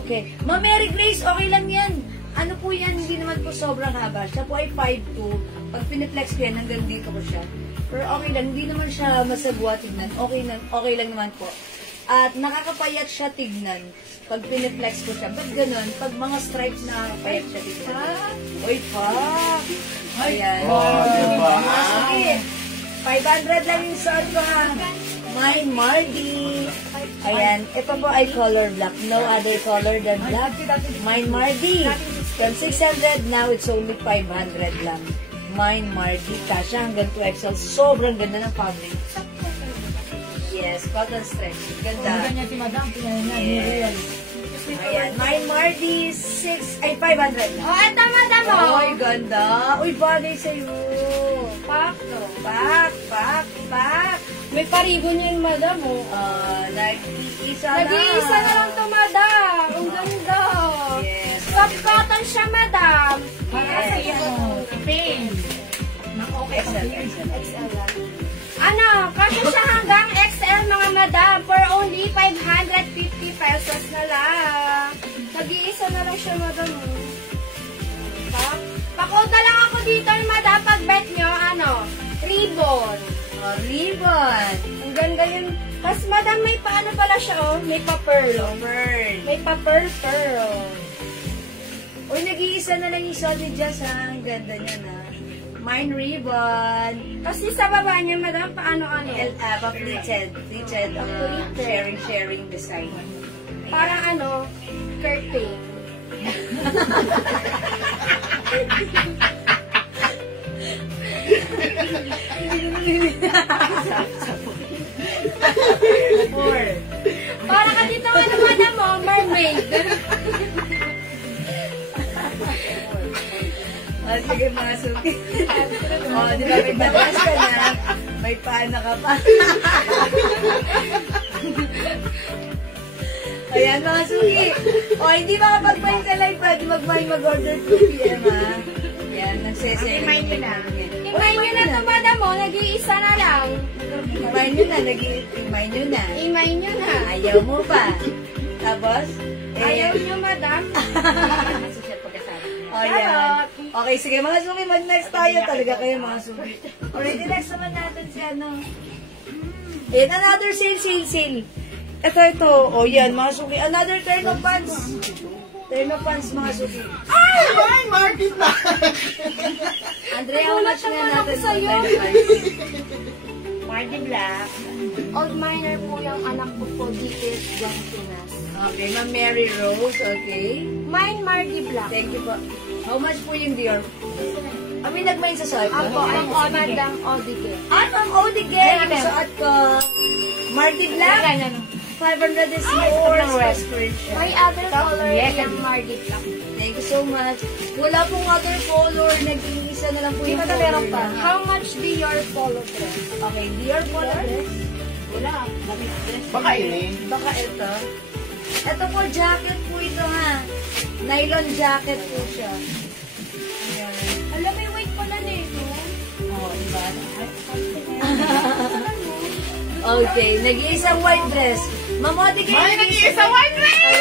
Okay. Ma Mary Grace, okay lang yan. Ano po yan, hindi naman po sobrang haba. Siya po ay 5'2". Pag piniplex ko yan, hanggang dito ko siya. Pero okay lang, hindi naman siya masagwa tignan. Okay lang naman po. At nakakapayat siya tignan. Pag piniflex ko siya. Ba't ganun? Pag mga stripes nakakapayat siya tignan. Uy, fuck! Ayan. diba? Sige. 500 lang yung suot ko ha. My Mardi. Ayan. Ito po ay color black. No other color than black. My Mardi. From 600, now it's only 500 lang. My Mardi. Kasha hanggang 2XL. Sobrang ganda ng fabric. Yes, cotton stretch. Ganda. Ganyan si Madam, pinanyan. Yes. Ayan. My Mardi, 500 lang. Oh, eto, Madam, oh. Ay, ganda. Uy, bagay sa'yo. Pak, to. Pak. May parigo niya yung Madam, oh. Nag-iisa na. Nag-iisa na lang to, Madam. Ang ganda. Yes. Soft cotton siya, Madam. Para sa pain. Okay, XL lang. Ano, kasi siya hanggang XL, mga Madam, for only 550 pesos na lang. Nag-iisa na lang siya, Madam. Pakoda lang ako dito, Madam, pag bet nyo, ribbon. Oh, ribbon. Ang ganda yun. Tapos, Madam, may paano pala siya, oh. May pa-pearl, oh. Bird. May pa-pearl. Uy, nag-iisa na lang yung solid jazz, ha? Ang ganda niya, na. Mine ribbon. Kasi sa baba niya, Madam, paano Pleated. Sharing design. Parang curtain. Para ka dito, Madam, oh, mermaid. Oh, sige, mga suki. Oh, di ba may batas ka na? May paana ka pa. Ayan, mga suki. Oh, hindi makapag-buy sa live, pwede mag-order 2 PM, ha? Ayan, nagsesend. Imay nyo na. Imay nyo na to, Madam, oh, nag-iisa na lang. Imay nyo na, imay nyo na. Imay nyo na. Ayaw mo pa. Tapos? Ayaw nyo, Madam. Oh, yan. Okay, sige mga suki, mag-next tayo. Talaga kayo mga suki. Alright, next naman natin si And another sale. Ito. O yan, mga suki. Another turn of pants. Turn of pants, mga suki. Ay, market na! Andrea, how much na natin sa sa'yo. turn of pants? Mardi Black. Old miner po yung anak ko po dito yung Pinas. Okay, Ma'am Mary Rose. Okay. Mine Mardi Black. Thank you po. How much po yung Dior? May nagmain sa suot ko? Ako ay Madam Odige. Ma'am Odige. Yung suot ko. Mardi Black. 500 is yours. Prescription. May other color yung Mardi Black. Thank you so much. Wala pong other color. Nag-iisa na lang po yung color. Meron pa. How much Dior polo dress? Okay, Dior polo dress. Wala. Baka ini. Baka ito. Ito po, jacket po ito ha. Nylon jacket po siya. Ayan. Alam, may weight pala nito. Oo, diba? Okay, nag-iisang white dress. Mamodi kayo. Ay, nag-iisang white dress!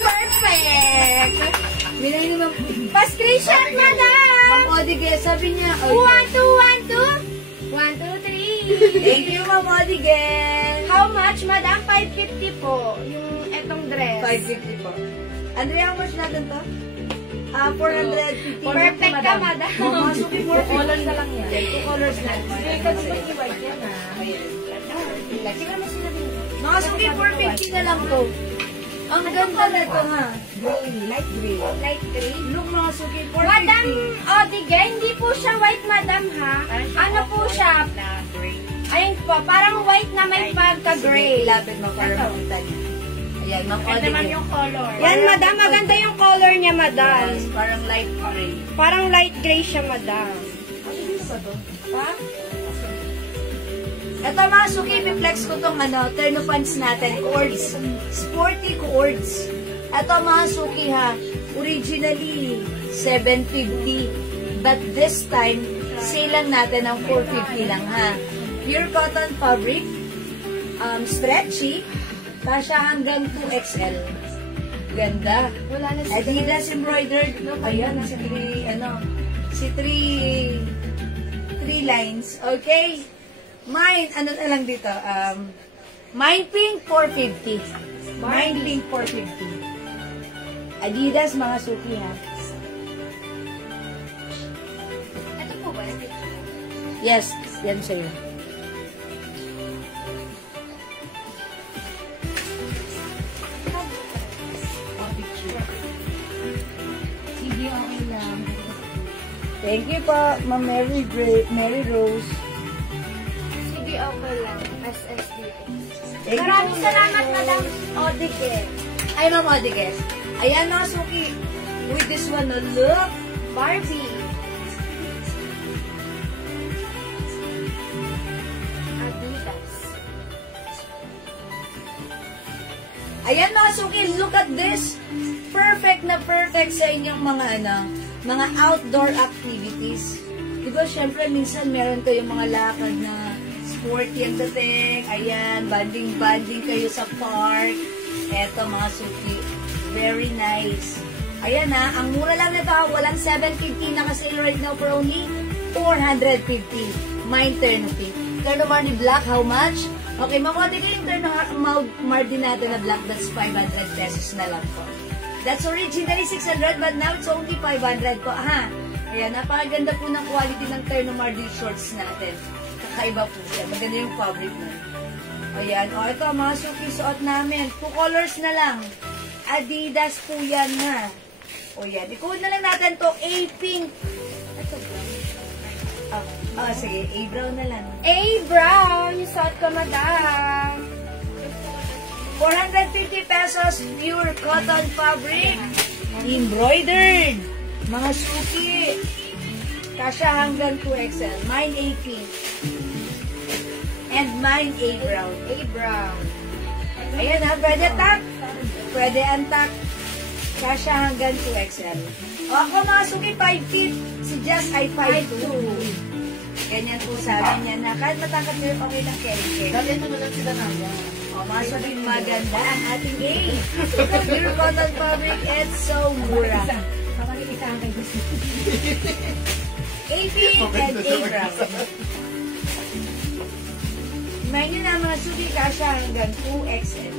Perfect! Minay naman. Pa-screenshot, Madam! Mamodi kayo, sabi niya. 1, 2, 1, 2. 1, 2, 3. Thank you, Mamodi kayo. How much, Madam? 550 po. Yung etong dress. 550 po. Andrea, how much natin to? 450. Perfect ka, Madam. Masuki 4 colors na lang yan. 2 colors na. white yan Mga suki, 450 na lang to. Ang ganda na ito ha. Gray, light gray. Light gray. Look mga suki, 450. Madam Odige, hindi po siya white, Madam, ha? Ano po siya? Ayun po, parang white na may pagka-gray. Ilapit mo para makita niya. Ayan, Ganda man yung color. Yan, Madam. Maganda yung color niya, Madam. Parang light gray. Parang light gray siya, Madam. Ha? Ito mga suki, flex ko tong turn of pants natin. Cords. Sporty cords. Ito mga suki ha. Originally, 750. But this time, sale lang natin ng 450 lang ha. Pure cotton fabric. Stretchy. Kasha hanggang 2XL. Ganda. Wala na siya. Adidas embroidered. Ayan, si 3 lines. Okay. Mine, ano na lang dito? Mine Pink, 450. Mine Pink, 450. Adidas, mga suki ha. Ito po ba? Yes, yan sa'yo. Sige, okay lang. Thank you po, Ma'am Mary Rose. Sige, okay lang. SSD. Thank you Maraming po, salamat, Mary Madam Rose. Odike. Ay, Ma'am Odigues. Ayan mga suki. With this one, look. Barbie. Adidas. Ayan mga suki, look at this. Perfect na perfect sa inyong mga outdoor activities. Diba, syempre, minsan meron kayong mga lakad na sporty ang dating. Ayan, banding-banding kayo sa park. Eto mga suki, very nice. Ayan ha, ang mura lang nito, walang 750 na ka-sale right now for only 450. Mine turn pink. Turn of Mardi Black, how much? Okay, makuha yung turn of Mardi natin na black, that's 500 pesos na lang po. That's originally 600, but now it's only 500 po, ha? Ayan, napakaganda po ng quality ng turn of Mardi shorts natin. Kakaiba po siya, maganda yung fabric na. Ayan, o ito, mga suki suot namin. 2 colors na lang. Adidas po yan na. O yan, i-code na lang natin to A-pink. Ito ba? Sige, A-brown na lang. A-brown. Yung suot ko, Madam. 450 pesos, pure cotton fabric. Embroidered. Mga suki. Kasya hanggang 2XL. Mine A-pink. And mine A-brown. A-brown. Ayan ha, pwede tak. Pwede antak. Kasya hanggang 2XL. O ako mga suki, 5 feet. Si Jess ay 5'2". Ganyan po sa amin yan na. Kahit matangkat kayo, okay lang kayo. Dati ito na lang sila na yan. O mga suki, maganda ang ating A. Pure cotton fabric and so mura. Pakakikita ang kayo. A-pink and A-brown. Mind nyo na mga suki, kasya hanggang 2XL.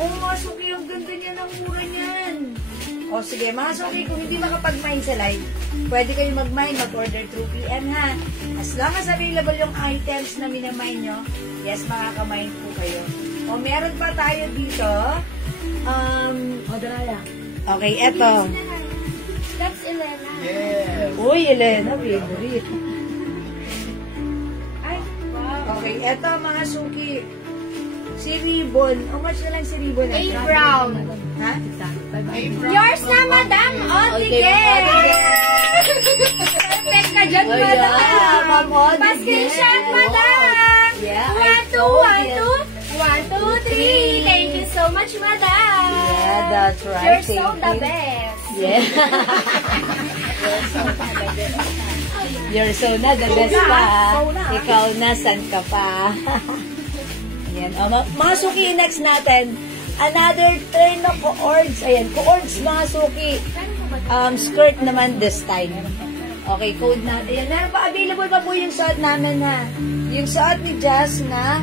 Oh, mga suki, ang ganda niya ng mura niyan. O sige, mga suki, kung hindi makapag-mine sa live, pwede kayo mag-mine, mag-order through PM ha. As long as available yung items na minamine nyo, yes, makaka-mine po kayo. O meron pa tayo dito. Daraya. Okay, eto. That's Elena. Yes. Uy, Elena, favorite. Ay, wow. Okay, eto mga suki. Si Ribbon. How much na lang si Ribbon? A-brown. Ha? Yours na, Madam Odike. Perfect na dyan, Madam. Ma'am Odike. Pa-screenshot, Madam. Yeah, 1, 2, 1, 2. 1, 2, 3. Thank you so much, Madam. Yeah, that's right. You're so Thank the you. best. Yeah. You're so na, the best pa. Ikaw na, san ka pa. Ayan. O, mga suki, next natin, another turn of coords. Ayan, coords, mga suki. Skirt naman this time. Okay, code natin. Ayan, meron pa, available pa po yung suot namin ha. Yung suot ni Jazz na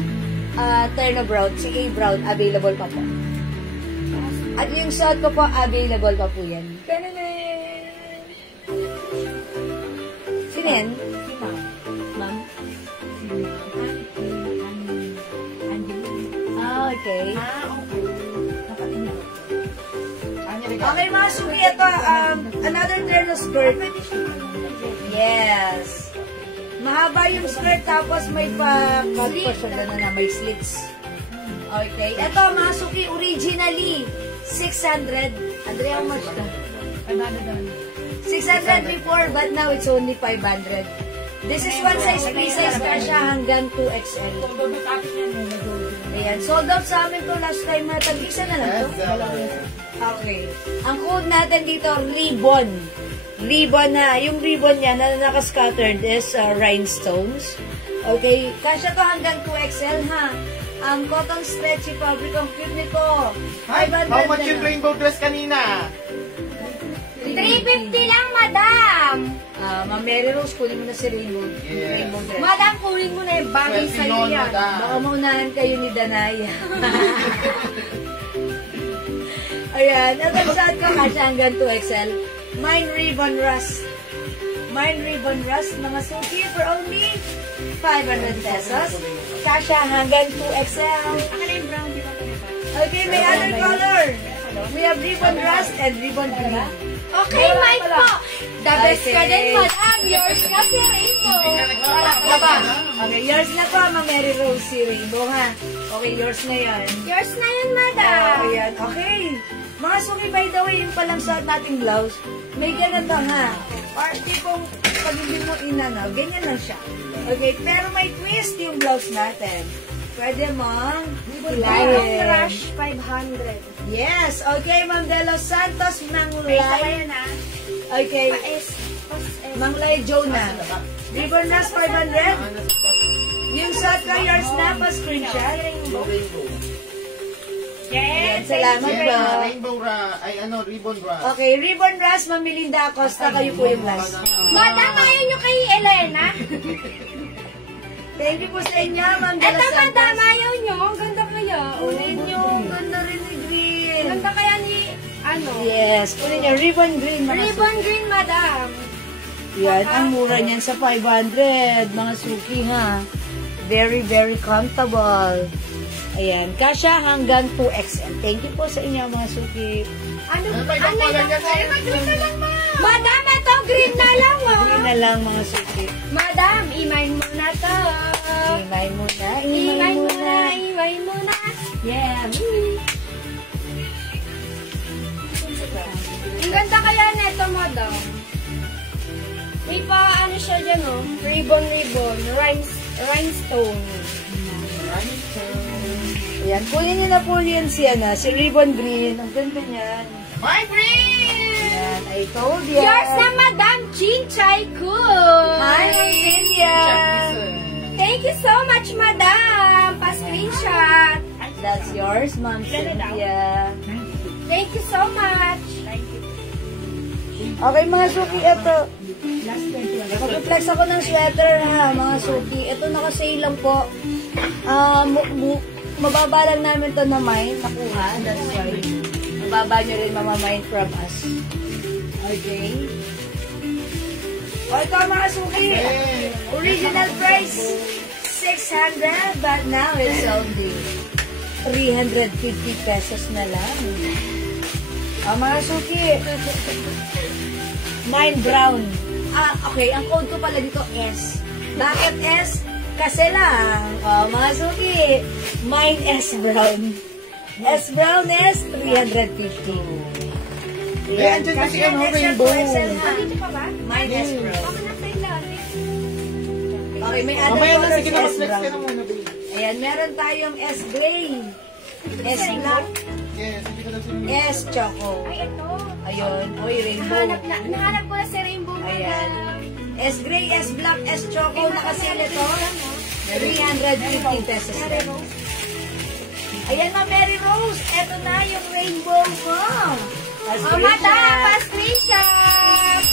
turn of brown, si A brown, available pa po. At yung suot ko po, available pa po yan. Sino yan? Ma'am? Okay. Okay, mga suki, ito, another turn of skirt. Yes. Mahaba yung skirt, tapos may pa-cut pa siya na may slits. Okay. Ito, mga suki, originally, 600. Andrea, how much ka? 600 before, but now it's only 500. This is one size, free size pa siya hanggang 2XL. Ayan, sold out sa amin to last time na tag-isa na lang to. Okay. Ang code natin dito, ribbon. Ribbon na. Yung ribbon niya na naka-scattered is rhinestones. Okay. Kasya to hanggang 2XL ha. Ang cotton stretchy fabric, ang cute nito. Hi, how much yung rainbow dress kanina? 350 lang, Madam. Madam. Ma'am Mary Rose, kunin mo na si Rainbow. Yes. Rainbow dress. Madam, kunin mo na yung bagay 20 sa'yo yun, yan. madam. Baka maunahan kayo ni Danaya. Ayan, ito saan ka kasya hanggang 2XL. Mine Ribbon Rust. Mine Ribbon Rust, mga suki for only 500 pesos. Kasya hanggang 2XL. Ako na yung brown, di ba? Okay, may other color. We have Ribbon Rust and Ribbon Green. Okay, Mike po. The best ka Okay. din, Madam. Yours na si Rainbow. Okay, yours na po, Ma'am Mary Rose, si Rainbow, ha? Okay, yours na yan. Yours na yun, Madam. Ayan, okay. Mga suki, by the way, yung palang suot nating blouse, may ganito ha. Party kung pag hindi mo inanaw, ganyan lang siya. Okay, pero may twist yung blouse natin. Pwede mong Long ilayin. Rush 500. Yes, okay, Ma'am De Los Santos, Manglay. Okay, Manglay Jonah. Ribbon Rush 500. Yung suot ko, yours na, pa-screenshot. Ayan, salamat po. Rainbow ribbon rush. Okay, Ribbon Rush, Ma'am Melinda Acosta, kayo po yung last. Madam, ayaw nyo kay Elena? Thank you po sa inyo, Ma'am De Eto, Los Madam, Santos. ayaw nyo. Ang ganda kaya. Kunin nyo, ganda rin ni Green. Ganda kaya ni, ano? Yes, kunin nyo, Ribbon Green, mga Ribbon suki. green, Madam. Yan, ang mura niyan sa 500, mga suki ha. Very, very comfortable. Ayan, kasya hanggang 2XL. Thank you po sa inyo, mga suki. Ano? May color yan sa'yo. Green na lang, Ma. Madam, ito, green na lang, oh. Green na lang, mga suki. Madam, imay mo na to. Imay muna, Imay mo na, imay mo na. Yeah. Ang ganda kaya neto, Madam. May pa, ano siya dyan, oh. Ribbon, rhinestone. Ayan, kunin niyo na po yun si Ribbon Green. Ang ganda niyan. My green! Ayan, I told ya. Yours na, Madam Chinchay Cool. Hi, Ma'am Cynthia. Thank you so much, Madam. Pa-screenshot. That's yours, Ma'am Cynthia. Thank you so much. Okay, mga suki, ito. Mag-flex ako ng sweater, ha, mga suki. Ito, naka-sale lang po. Mababa lang namin to na mine, nakuha. That's why. Mababa nyo rin mamamine from us. Okay. O, ito, mga suki. Original price, 600, but now it's only 350 pesos na lang. Mga suki. Mine brown. Okay. Ang code ko pala dito, S. Bakit S? Kasi lang. Mga suki. Mine S brown. S brown S, 350. Ayan, dyan kasi ano, rainbow. Dito pa ba? Mine S brown. Baka nasa ilalim. Okay, may other Mamaya na, colors sige S na, mag-flex brown. ka na muna, babe. Ayan, meron tayong S gray. S black. Yes, hindi ko na sinunod. S choco. Ay, ito. Ayun. Oy, rainbow. Nahanap ko na si Rainbow, Ayan. Madam. S gray, S black, S choco. Nakasale ito. 350 pesos. Ayan na, Mary Rose. Ito na yung rainbow mo. Oh, Madam, pa-screenshot.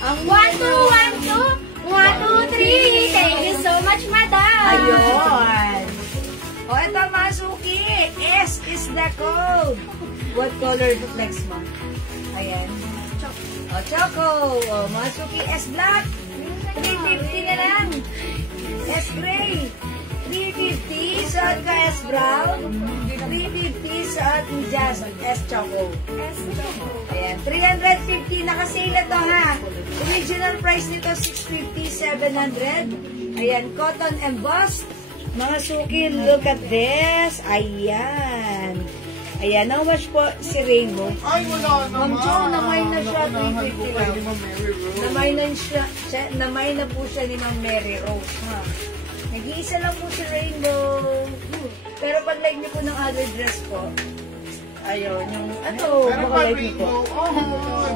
Ang 1, 2, 1, 2. 1, 2, 3. Thank you so much, Madam. Ayun. O, ito, Masuki. S is the code. What color to flex mo? Ayan. O, choco. O, Masuki. S black. 350 na lang. S gray. 350. Suot ka S brown. 350. Suot mo just S choco. Ayan. 350. Nakasale na to, ha. Original price nito, 650, 700. Ayan. Cotton embossed. Mga suki, look at this. Ayan. Ayan, how much po si Rainbow? Ay, wala naman. Ma'am Jo, namay na siya, Naunahan ko 350 kay lang. Ma'am Mary Rose. Namay na po siya ni Ma'am Mary Rose, ha? Nag-iisa lang po si Rainbow. Pero pag like niyo po ng other dress po, ayun, yung, ano, Pero baka pag like niyo po.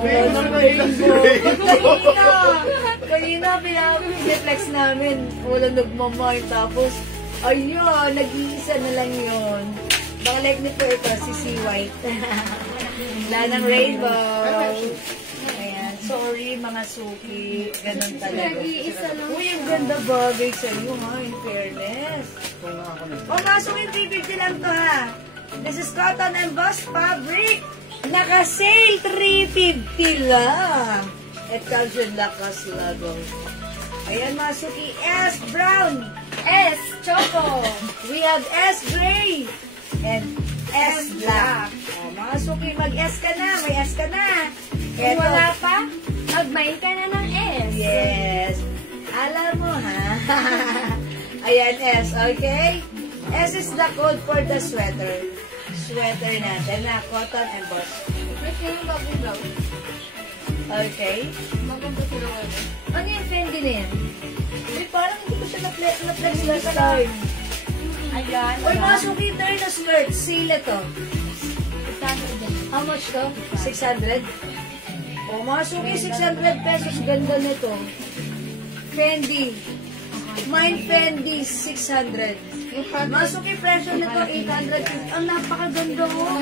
rainbow, Kanina, pinag-flex namin. Walang nagmamay. Tapos, ayun, nag-iisa na lang yun. Baka like niyo po ito, si C. White. Wala ng rainbow. Ayan. Sorry, mga suki. Ganun talaga. Nag-iisa lang. Uy, ang ganda bagay sa'yo, ha? In fairness. O, mga suki, 350 lang to, ha? This is cotton embossed fabric. Naka-sale, 350 lang. It comes with Lakas logo. Ayan, mga suki. S brown. S, choco. We have S gray. And S black. O, mga suki, mag-S ka na. May S ka na. Kung wala pa, mag-mine ka na ng S. Yes. Alam mo, ha? Ayan, S. Okay? S is the code for the sweater. Sweater natin na cotton embossed. Kasi yung bagong blouse. Okay? Maganda sila wala. Ano yung Fendi na yan? Uy, parang hindi ko siya na-flex last time. Ayan. Uy, mga suki, turn na skirt. Sila to. How much to? 600? O, mga suki, 600 pesos. Ganda nito. Fendi. Mine Fendi, 600. Mga suki, presyo nito, 800. Ang napakaganda mo.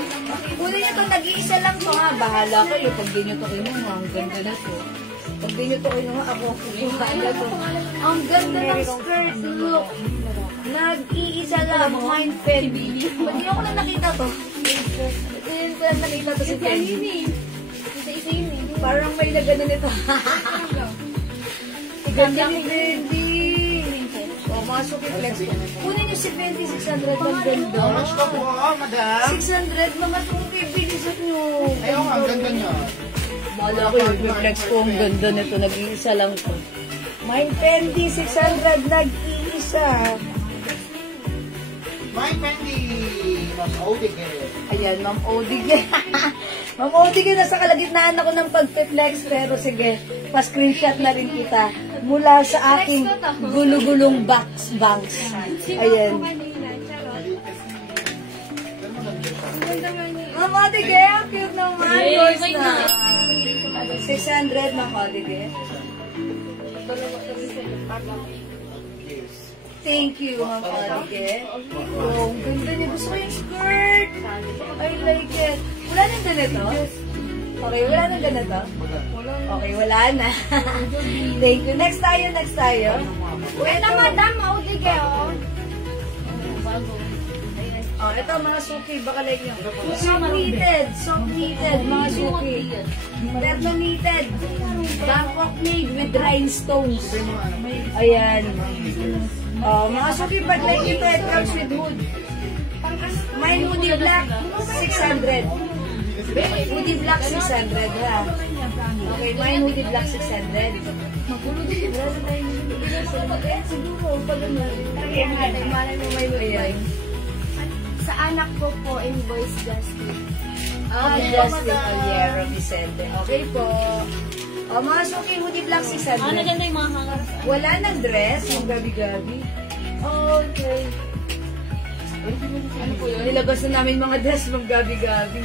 Una nyo to, nag-iisa lang to ha. Bahala kayo. Pag di nyo to kinuha, ang ganda na to. Pag di nyo to kinuha, ako ang kukuha na to. Ang ganda ng skirt. Look. Nag-iisa lang. Mine Fendi. Ba't di ako na nakita to? Hindi ko na nakita to si Fendi. Isa-isa yun eh. Parang may nagano nito. Ganda ni Fendi. O, mga suki flex ko. Kunin nyo si Fendi, 600 ang ganda. How much ka po, madam? 600, mga suki, bilisan nyo. Ayaw nga, ang ganda niya. Wala ko yung flex ko. Ang ganda nito. Nag-iisa lang to. Mine Fendi, 600, nag-iisa. My Fendi, Mas Odige. Ayan, Ma'am Odige. Ma'am Odige, nasa kalagitnaan ako ng pag-flex, pero sige, pa-screenshot na rin kita mula sa aking gulugulong banks. Ayan. Ma'am Odige, ang cute naman. Yours na. 600, Ma'am Odige. Thank you, Ma'am Odige. Oh, ang ganda niya. Gusto ko yung skirt. I like it. Wala nang ganito? Okay, wala nang ganito? Okay, wala na. Thank you. Next tayo. Ito, madam, Audige, oh. Oh, ito mga suki, baka like nyo. Soft knitted, mga suki. Terno knitted. Bangkok made with rhinestones. Ayan. Oh, mga suki, pag like ito, it comes with hood. Mine hoodie black, 600. Hoodie black, 600, ha? Okay, mine hoodie black, 600. Magulo din. Wala na tayo nililisan. Siguro, pag ano. Malay mo may ayan. Sa anak ko po, invoice Justin. Justin Aliero Vicente. Okay po. O, mga suki, hoodie black 600. Ano ganda yung mga hangar? Wala nang dress, yung gabi-gabi. Okay. Ano po yun? Nilabas na namin mga dress ng gabi-gabi.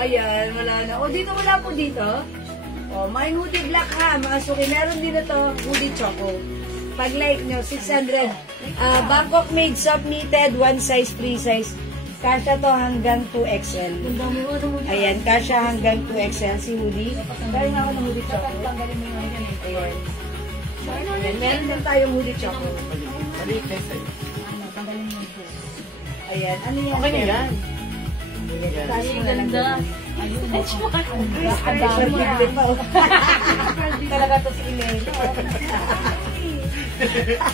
Ayan, wala na. O, dito, wala po dito. O, may hoodie black ha, mga suki. Meron din na to, hoodie choco. Pag like nyo, 600. Bangkok made, soft knitted, one size, free size. Kasha to hanggang 2XL. Ayan, kasha hanggang 2XL si hoodie. Dahil nga ako ng hoodie choco. Ayan. Ayan, meron din tayong hoodie choco. Ayan, ano yan? Okay na yan. Taas mo na lang. Ganda. Talaga to si Elaine.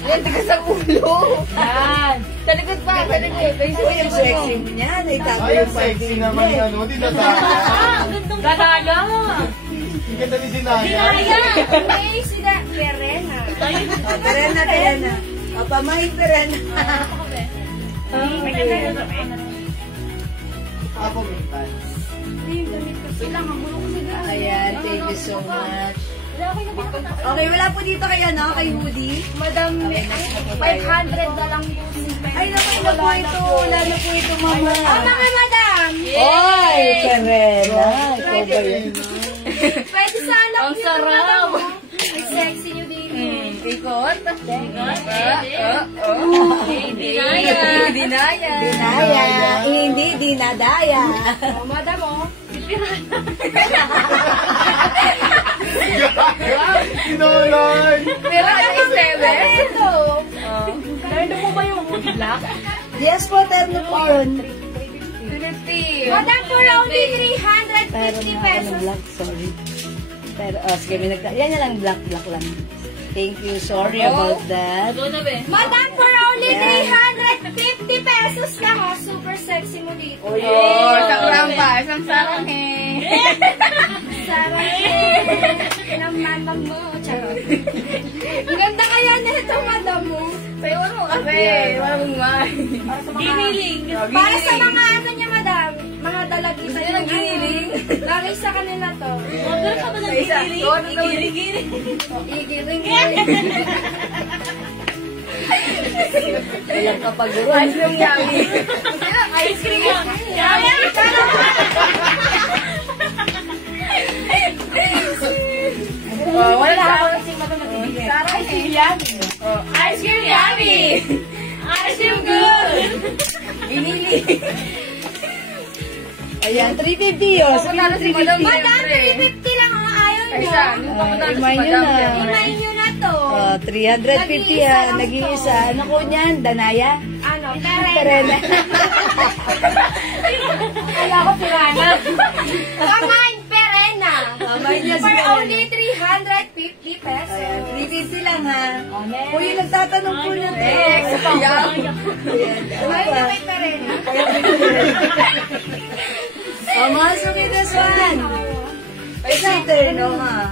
Yan, tigas ang ulo. Yan. Talikod pa, talikod. Uy, ang sexy mo niya. Naitago Ay, yung ang sexy naman ni ano, di nataka. Dadaga. Ang ganda ni Sinaya. May sila, Verena. Perena. O, pamahing Perena. Ako, mintan. Ayan, thank you so much. Okay, wala po dito kay ano, kay Woody. Madam, 500 na lang po. Ay, naman na po ito. Wala na po ito, mama. Mga madam! Oy, Perena. Ikaw ba yun? Pwede sa anak Ang niyo, sarap. madam. Ang sexy niyo din. Ikot. Dinaya. Dinaya. Hindi dinadaya. Oh, madam, oh. Sinolay! Meron ka is level. Ito. Ano po ba yung black? Yes po, terno po yun. 350. Madam, for only Pero 350 na pesos. black, sorry. Pero, sige, may yan na lang, black lang. Thank you, sorry about that. Madam, for only 350 pesos lang. Oh, super sexy mo dito. Oh, Oh, sarang pa. Isang sarang eh. Sarang ng mama mo. Charot. Ang ganda kaya nito, madam mo. Sa'yo mo kasi. Wala mong may. Giniling. Para sa mga ano niya, madam. Mga dalagita Gusto niya niya. ng giniling? Bagay sa kanila to. Order ka ba ng giniling? Giniling. Igiling. Walang kapaguran. Ice cream yummy. Ice cream. Oh, wala na ako. Sarang siliyan. Oh, ice cream yummy. Ice cream good. Binili. Ayan, 350 yun. Sige, Pupunta na si Madam 350. Madam, 350 lang ang ayaw niyo. Kaysa, nung papunta na si Imayin Madam. nyo na. Imayin niyo na to. 350 ha, nag-iisa. Ano ko niyan? Danaya? Ano, Terena. Terena. Kaya ako sirana. Kamain, Perena. Kamay niya For si only 350 pesos. Ayan, 350 lang ha. Next. Kung yung nagtatanong po niya. Next. Ayan. Ano Ayaw pa? niyo may Perena. Mga suki this one. Exciter, no ha.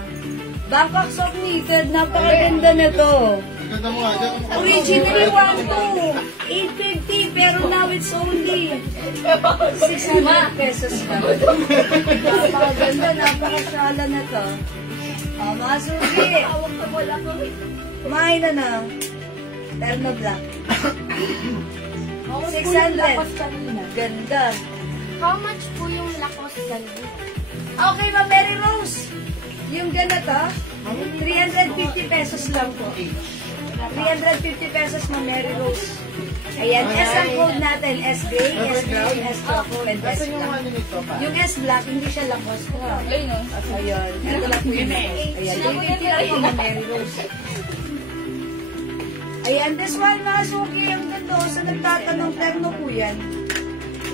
Bangkok soft knitted. Napakaganda na to. Ganda mo nga dyan. Originally 850 pero now it's only 600 pesos na. Napakaganda, napakasyala na to. Mga suki. Mahay na. Terno black. 600. Ganda. How much po yung lakos ganun? Okay, Ma Mary Rose. Yung ganito, 350 pesos lang po. 350 pesos, Ma Mary Rose. Ayan, S ang code natin. S gray, S brown, S chocolate, and S Kasi yung black. ano nito pa. Yung S black, hindi siya lakos. Ayun o. Ayun, ito lang po yung lakos. Ayan, 350 lang po, Ma Mary Rose. Ayan, this one, mga suki, ang ganda. Sa nagtatanong, terno po yan.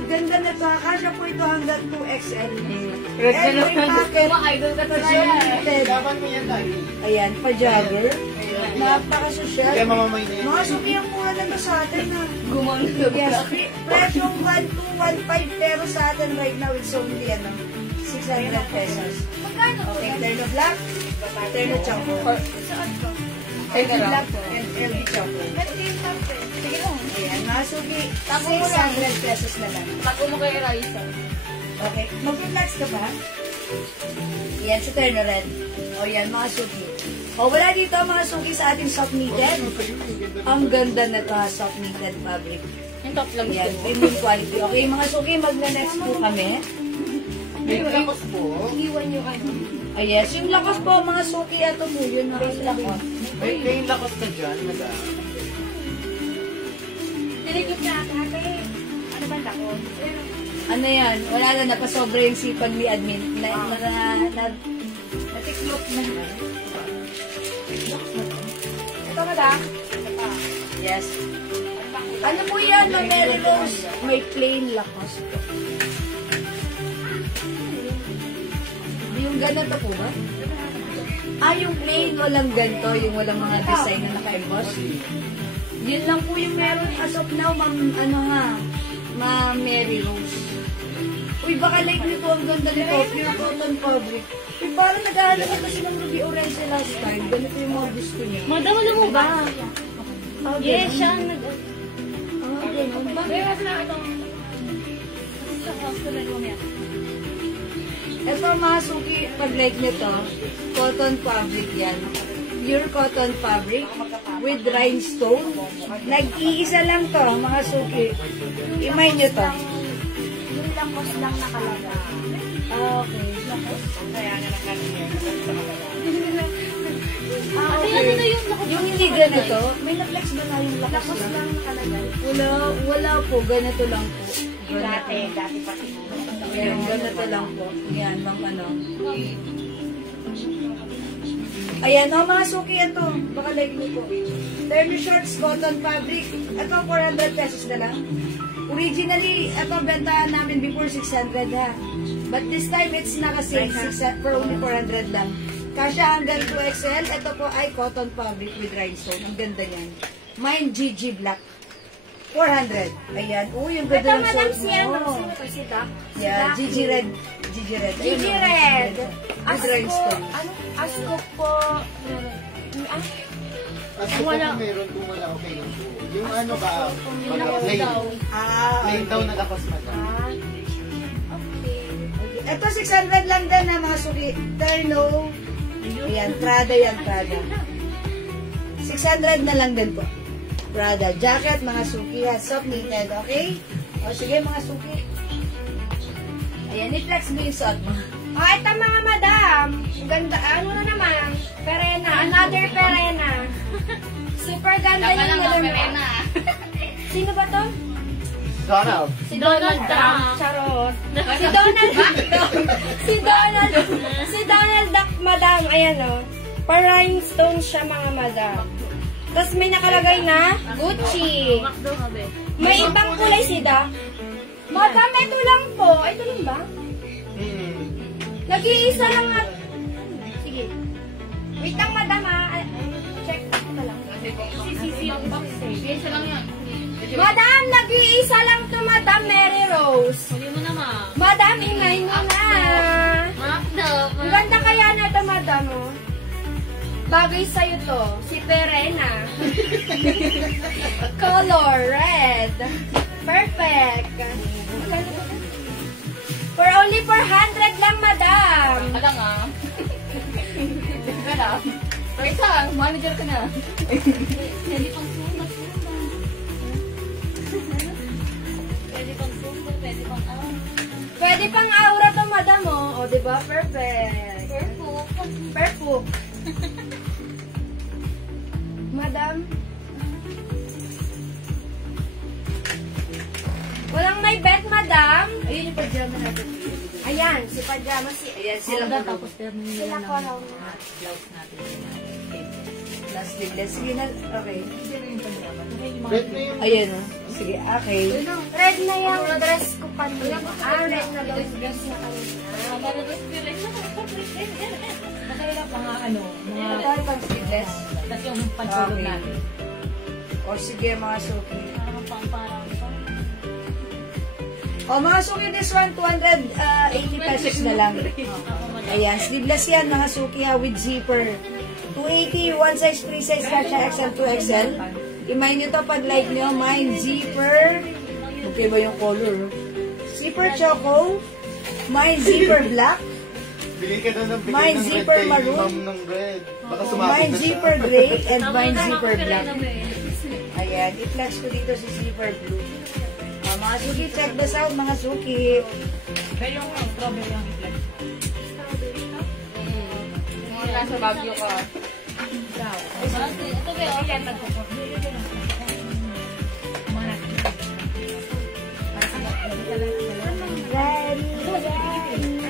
Ganda na ito. Kasya po ito hanggang 2XL. Every packet. Idol ka talaga. Limited. Laban mo yan tayo. Ayan, pa-jogger. Napaka-social. Kaya mamamay na yan. Mga suki ang mura na ito sa atin na. Gumamit Yes, presyong 1,215 pero sa atin right now it's only 600 pesos. Magkano po Okay, yan? terno black, terno choco. Saan ko? Terno black po, and LB choco. Ganito yung parte. Sige lang. Ayan, mga suki, 600 pesos na lang. Tago mo kay Raisa. Okay, mag-relax ka ba? Yan, si terno red. O yan, mga suki. O wala dito mga suki sa ating soft knitted. Ang ganda na to ha, soft knitted fabric. Yung top lang Yan, gusto mo. premium quality. Okay, mga suki, magna-next po kami. May lakos po. Iwan yung ano. Ah, yes, yung lakos po, mga suki, ato po yun, mga lakos. May lakos ka dyan, madam. Tinigot na ate. Ano ba lakos? Ano yan, wala na, napasobra yung sipag ni admin. Natiklop na. Ito madam. Yes. Ano po yan, Ma Mary Rose? May plain lakos po. Yung ganito po ba? Ah, yung plain, walang ganito, yung walang mga design na naka-emboss. Yun lang po yung meron as of now, Ma Mary Rose. Uy, baka like nito, ang ganda nito, pure cotton fabric. Uy, parang nag-aaral ko kasi ng Ruby Orange last time. Ganito yung mga gusto niya. Madam, alam mo ba? Yes, siya nag... Ganun ba? Ito mga suki, pag like nito, cotton fabric yan. Pure cotton fabric with rhinestone. Nag-iisa lang to, mga suki. Imay nyo to. Yung lakos lang nakalagay. Okay. Ate, ano na yung lakos? Yung hindi ganito, may na-flex ba na yung lakas Lakos lang? lang nakalagay. Wala po, ganito lang po. Dati pati. Yan, ganito lang po. Yan, mga ano. Ayan, mga suki, ito. Baka like nyo po. Terno shorts, cotton fabric. Ito, 400 pesos na lang. Originally, ito, bentahan namin before 600 ha. But this time, it's naka-sale for only 400 lang. Kasya hanggang 2XL. Ito po ay cotton fabric with rhinestone. Ang ganda niyan. Mine, GG Black. 400. Ayan. Uy, yung Ito, ganda ng madam, suit siya. mo. Sino to? Si Doc? Si Yeah, Doc. GG Red. GG Red. Ayun, Gigi oh. Red. With rhinestone. Asko po. Kasi kung meron, kung wala, okay yung po. Yung ano ba, plain. Plain daw na lakos, madam. Ito, 600 lang din na mga suki. Terno. Ayan, Prada yan, Prada. 600 na lang din po. Prada. Jacket, mga suki. Soft knitted, okay? O, sige, mga suki. Ayan, i-flex mo yung suot mo. Ito mga madam. Ganda. Ano na naman? Perena. Another Perena. Super ganda yung madam. Sino ba to? Donald. Si Donald Duck. Charot. Si Donald Duck. Si Donald Duck, madam. Ayan o. Pa-rhinestone siya, mga madam. Tapos may nakalagay na Gucci. May ibang kulay si Duck. Madam, ito lang po. Ito lang ba? Nag-iisa lang at... Sige. Wait lang, madam, ha. Check ko lang. Isa lang yan. Madam, nag-iisa lang to, Madam Mary Rose. Sabi mo naman. Madam, ingay mo na. Ang ganda kaya na to, madam, oh. Bagay sa'yo to. Si Perena. Color, red. Perfect. For only 400 lang, madam. Alam nga. Wala. Risa, manager ka na. Pwede pang sumat. Pwede pang sumat, pwede pang aura. Pwede pang aura to, madam, oh. O, diba? Perfect. Perfect. Madam. Walang may bet, madam. Ayun yung pajama natin. Ayan, si pajama, si... Ayan, sila po. Tapos terno nila Sila ng ko raw. blouse natin. Last sleeveless. Sige na. Okay. Sino yung pajama? Bet na yung Ayan, oh. Sige, okay. Red na yung dress ko pa. Red na daw yung dress na kanina. Masaya lang mga ano, mga... Ito ay pang sleeveless. Tapos yung pantulog Okay. natin. O sige, mga suki. O mga suki, this one, 280 pesos na lang. Ayan, sleeveless yan, mga suki ha, with zipper. 280, one size, 3 size, kasha XL, 2XL. Imay nyo to pag like nyo, mine zipper. Okay ba yung color? Zipper choco, mine zipper black, bili ka na ng bigay Mine ng red zipper kay maroon. ma'am ng red. Baka sumabit mine na siya. zipper gray, and mine zipper black. Ayan, i-flex ko dito si zipper blue. Mga suki, check this out, mga suki. Pero yung strawberry ang i-flex. Mga nasa Baguio ka. Ito ba yun? Yan, magkukot. Mga natin. Para sa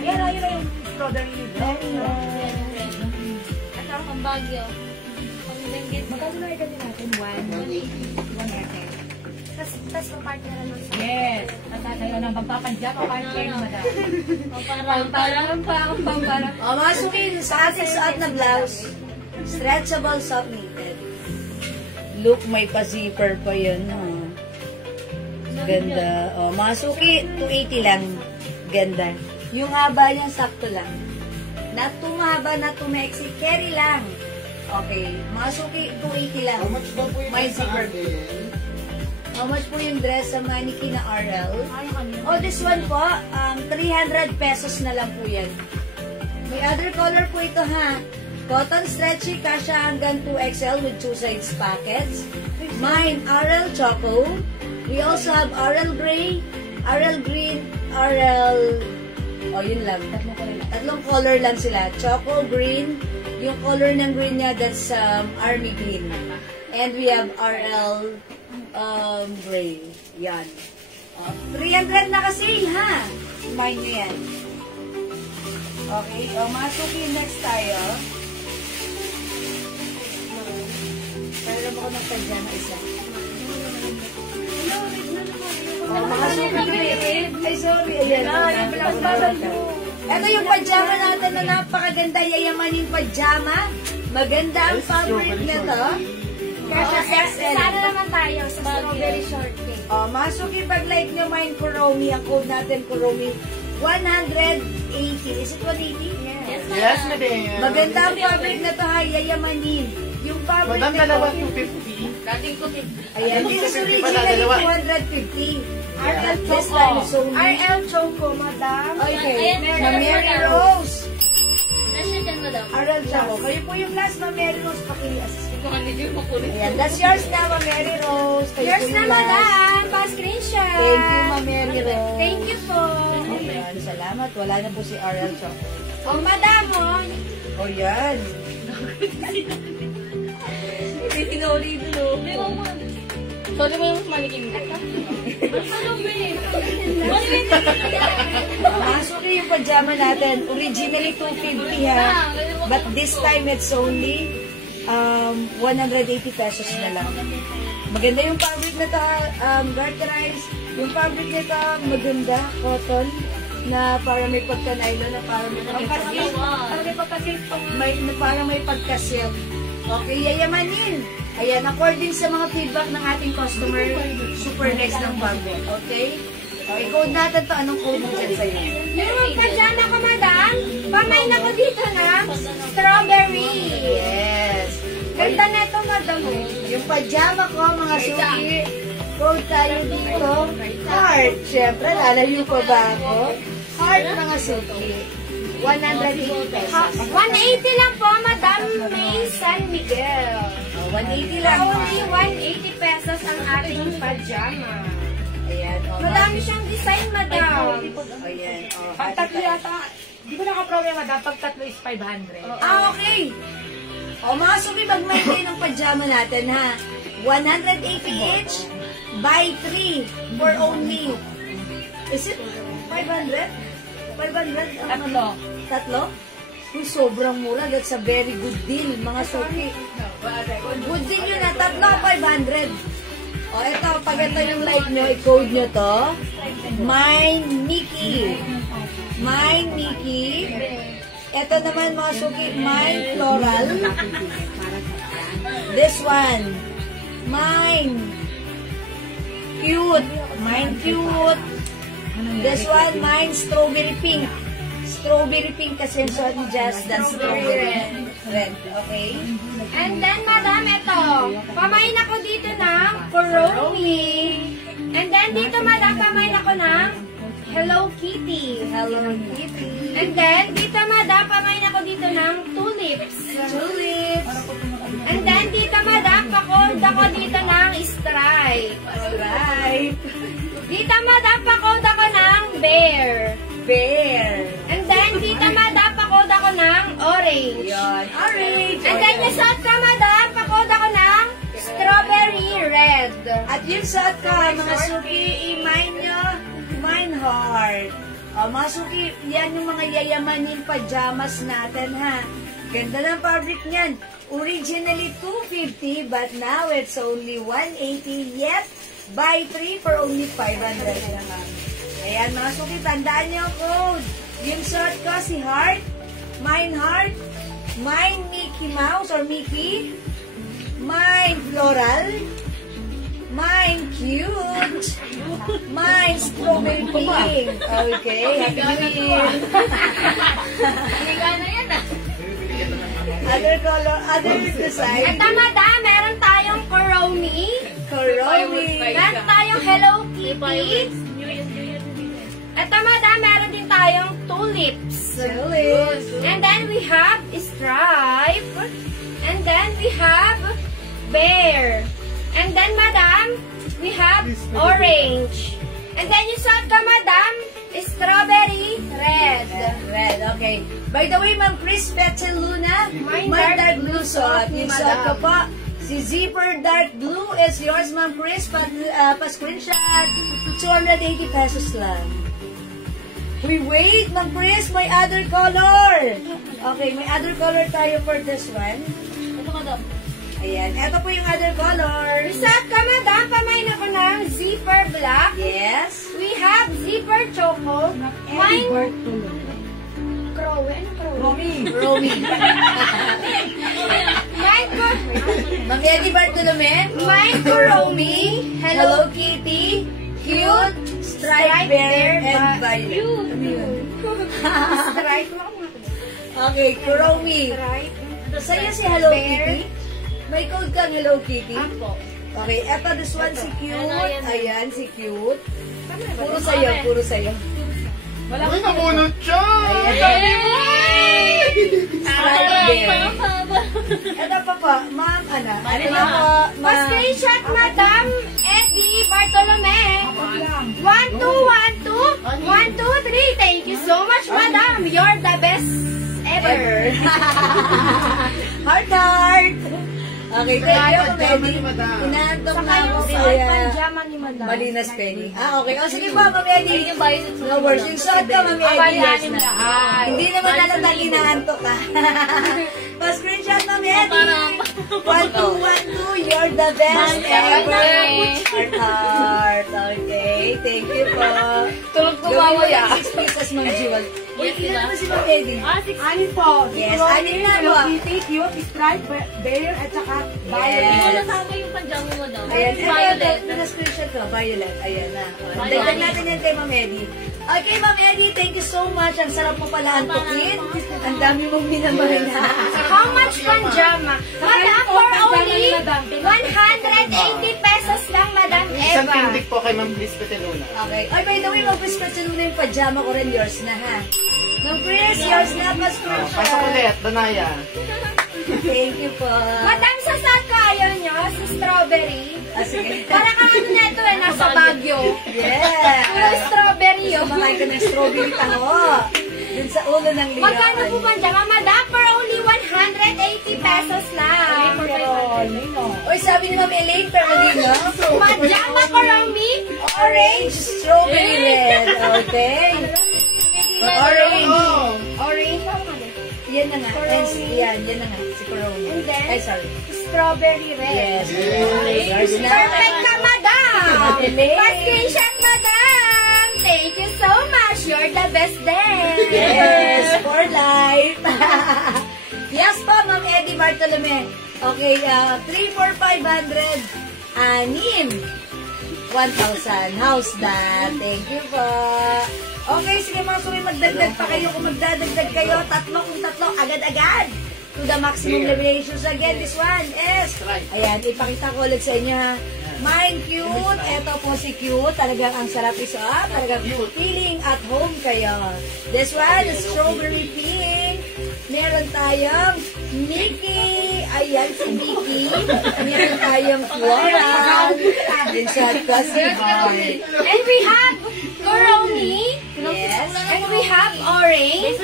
Yan o, yun o yung strawberry. Ito ang Baguio. Ang benggit. Magkano na yung ganyan natin? 180. Tapos pa-partner naman sa... Yes. At tayo ng pagpapanjak o partner, madam. Parang. O mga suki, sa ating suot na blouse, stretchable, soft knitted. Look, may pa-zipper pa yun. Oh. Ganda. O mga suki, 280 lang. Ganda. Yung haba niya, sakto lang. Not too mahaba, not too maiksi. Carry lang. Okay. Mga suki, 280 lang. How much daw po yung May sa zipper. atin? How much po yung dress sa mannequin na RL? Oh, this one po, 300 pesos na lang po yan. May other color po ito ha. Cotton stretchy, kasha hanggang 2XL with 2 size pockets. Mine, RL Choco. We also have RL Gray, RL Green, RL... Oh, yun lang. Tatlong color lang sila. Choco, green. Yung color ng green niya, that's army green. And we have RL gray. Yan. 300 na kasi, ha? Mine nyo yan. Okay, mga suki, next tayo. Pero mo ko ng pajama isa. Mga suki, ay sorry, ayan. Ito yung pajama natin na napakaganda, yayamanin pajama. Maganda ang fabric na to. Sana naman tayo sa strawberry shortcake. Mga suki, pag like nyo, mine Kuromi, ang code natin Kuromi, 180. Is it 180? Yes, madam. Maganda ang fabric na to, ha, yayamanin. Yung fabric Madam, na dalawa to, 250. Dating ko 50. ayan, this is 250 pala, originally dalawa. 250. RL This Choco. time is only. RL Choco, madam. Okay, Ayan, Mary Rose. Nasya dyan, madam. RL Choco. Kayo po yung last, Mary Rose, paki-assist. Ito ka medyo makulit. Ayan, that's yours na, Mary Rose. Kayo Yours po na, yung last. madam. Pa-screenshot. Thank you, Mary Rose. Thank you po. Ayan, salamat. Wala na po si RL Choco. Oh, madam, oh. O yan. Tinori dun, sorry mo yung manikin ko. Actually, yung pajama natin, originally 250 ha. But this time, it's only 180 pesos na lang. Maganda yung fabric na to, Garterize. Yung fabric na to, maganda, cotton, na para may pagka-nylon, na para may pagka-silk. Parang may pagka-silk. Okay, yayamanin. Ayan, according sa mga feedback ng ating customer, super next ng bago. Okay? Okay, code natin to. Anong code mo dyan sa'yo? Yung pajama ko, madam. Pamain ako dito ng strawberry. Yes. Ganda na ito, madam. Yung pajama ko, mga suki, code tayo dito. Heart. Siyempre, lalayo pa ba ako? Heart, mga suki. 180 pesos. 180 lang po, madam. May San Miguel. 180 lang. Only 180 pesos ang ating pajama. Ayan. Madami siyang design, madam. Ayan. Pag tatlo yata, di ko naka-problem, madam. Pag tatlo is 500. Okay. Mga suki, mag-mind kayo ng pajama natin, ha? 180 each, buy 3 for only. Is it 500? 500? Tatlo? Uy, sobrang mura. That's a very good deal, mga suki. Good deal yun na. Tatlo, 500. Ito, pag ito yung like nyo, i-code nyo to. Mine Mickey. Mine Mickey. Ito naman, mga suki, Mine Floral. This one. Mine Cute. Mine Cute. This one, Mine Strawberry Pink. Strawberry pink kasi yung suot ni Jazz than strawberry red. Okay? And then, madam, ito. Pamain ako dito ng Kuromi. And then, dito, madam, pamain ako ng Hello Kitty. Hello Kitty. And then, dito, madam, pamain ako dito ng Tulips. Tulips. And then, dito, madam, pakod ako dito ng Stripe. Alright. Dito, madam, pakod ako ng Bear. Bear. And then, dito, madam, pakod ako ng Orange. Yan. Orange. And then, yung suot ka, madam, pakod ako ng Strawberry Red. At yung suot ko, mga suki, i-mine nyo, mine heart. Mga suki, yan yung mga yayamanin pajamas natin, ha? Ganda ng fabric niyan. Originally 250, but now it's only 180. Yet, buy 3 for only 500 naman. Ayan, mga suki, tandaan niyo ang code. Yung suot ko, si Heart, Mine Mickey Mouse or Mickey, Mine Floral, Mine Cute, Mine Strawberry Pink. Okay, Happy New Year. Liga na yan ah. Other color, other design. Ito, madam, meron tayong Kuromi. Meron tayong Hello Kitty. Ito, madam, meron din tayong Tulips. Tulips. And then we have Stripe. And then we have Bear. And then, madam, we have Orange. And then yung suot ka, madam, Strawberry Red. Red, okay. By the way, Ma'am Chris Petzel Luna, Mine my dark dark blue blue suot. Yung suot ko po, si Zipper Dark Blue is yours, Ma'am Chris. Pa-screenshot, 280 pesos lang. We wait, Ma'am Chris, may other color. Okay, may other color tayo for this one. Ito, madam. Ayan, eto po yung other color. Reset ka, madam. Pamain ako ng zipper black. Yes. We have zipper choco. Mine, crowe. Ano crowe? Romy. Mine, Ma'am Eddie Bartolome. mine, Kuromi. Hello Kitty. Cute. Striped bear and violet. Stripe. Okay, Kuromi. Stripe. Sa'yo si Hello Bear. Kitty. May code kang Hello Kitty. Ako. Okay, eto this one si Cute. Ayan. Ayan, si Cute. Puro sa'yo, puro sa'yo. Uy, nabunot siya! Striped bear. Ito pa po, Ma'am Ana. Ano na po, Ma'am? Pa-screenshot, Madam Eddie Bartolome. 1, 2, 1, 2. 1, 2, 3. Thank you so much, Madam. You're the best ever. Heart, heart. Okay, thank you, Penny. Inaantok na ako kaya Panjama ni Madam. Malinas, Penny. Okay. O, sige po, Ma'am Eddie. No words. Yung shot ka, Ma'am Eddie. Yes na. Hindi naman nalang inaantok ka. Pa-screenshot, Ma'am Eddie. 1, 2, 1, 2. You're the best ever. Heart, heart. Okay. Thank you po. Tulog tumawa ya. 6 pieces, Ma'am Jewel. Uy, Yes, ilan diba? naman si Ma'am Eddie? Anin po. Yes, Hello anin na Hello po. Kitty, cute, stripe, bear, at saka Yes. violet. Hindi ko nasama yung panjama mo daw. Ayan, Violet. na-screenshot ko. Violet. Ayan na. Violet. Dagdag natin yan kay Ma'am Eddie. Okay, Ma'am Eddie, thank you so much. Ang sarap mo pala antukin. Ang dami mong minamahal na. How much panjama? Madam, for only 180 pesos lang, Madam Isang Eva. tindik po kay Ma'am Bliss Peteluna. Okay. Ay, by the way, mag-screenshot na yung pajama ko rin. Yours na, ha? Ma'am Chris, yours na. Pasok Pa-screenshot. ulit, Danaya. Thank you po. Madam, sa saan ka ayaw nyo? Sa strawberry? Ah, sige. Para kang ano na ito nasa Baguio. Puro Yeah. strawberry yun. Kumakain ka ng strawberry taho. Dun sa ulo ng liyakan. Magkano po panjama, Madam? For only 180 pesos lang. Oy, sabi ni Ma'am Elaine Perolino. Panjama Kuromi. Orange, strawberry red. Okay. Orange. Orange. Yan na nga. Yan na nga. Si Corona. And then? Ay, sorry. Strawberry red. Yes. Yours na. Perfect ka, Madam. Elaine. Pa-screenshot, Madam. Thank you so much. You're the best there. Yes, for life. Yes po, Ma'am Eddie Bartolome. Okay, 3, 4, 500. Anim. 1,000. How's that? Thank you po. Okay, sige mga sumi, magdagdag pa kayo. Kung magdadagdag kayo, kung tatlo, agad-agad. To the maximum eliminations again. This one is, ayan, ipakita ko ulit sa inyo ha. Mine cute. Ito po si cute. Talagang ang sarap isa. Talagang feeling at home kayo. This one is strawberry pink. Meron tayong Mickey. Ayan si Mickey. Meron tayong floral. Din siya kasi And we have Kuromi. Yes. And we have orange.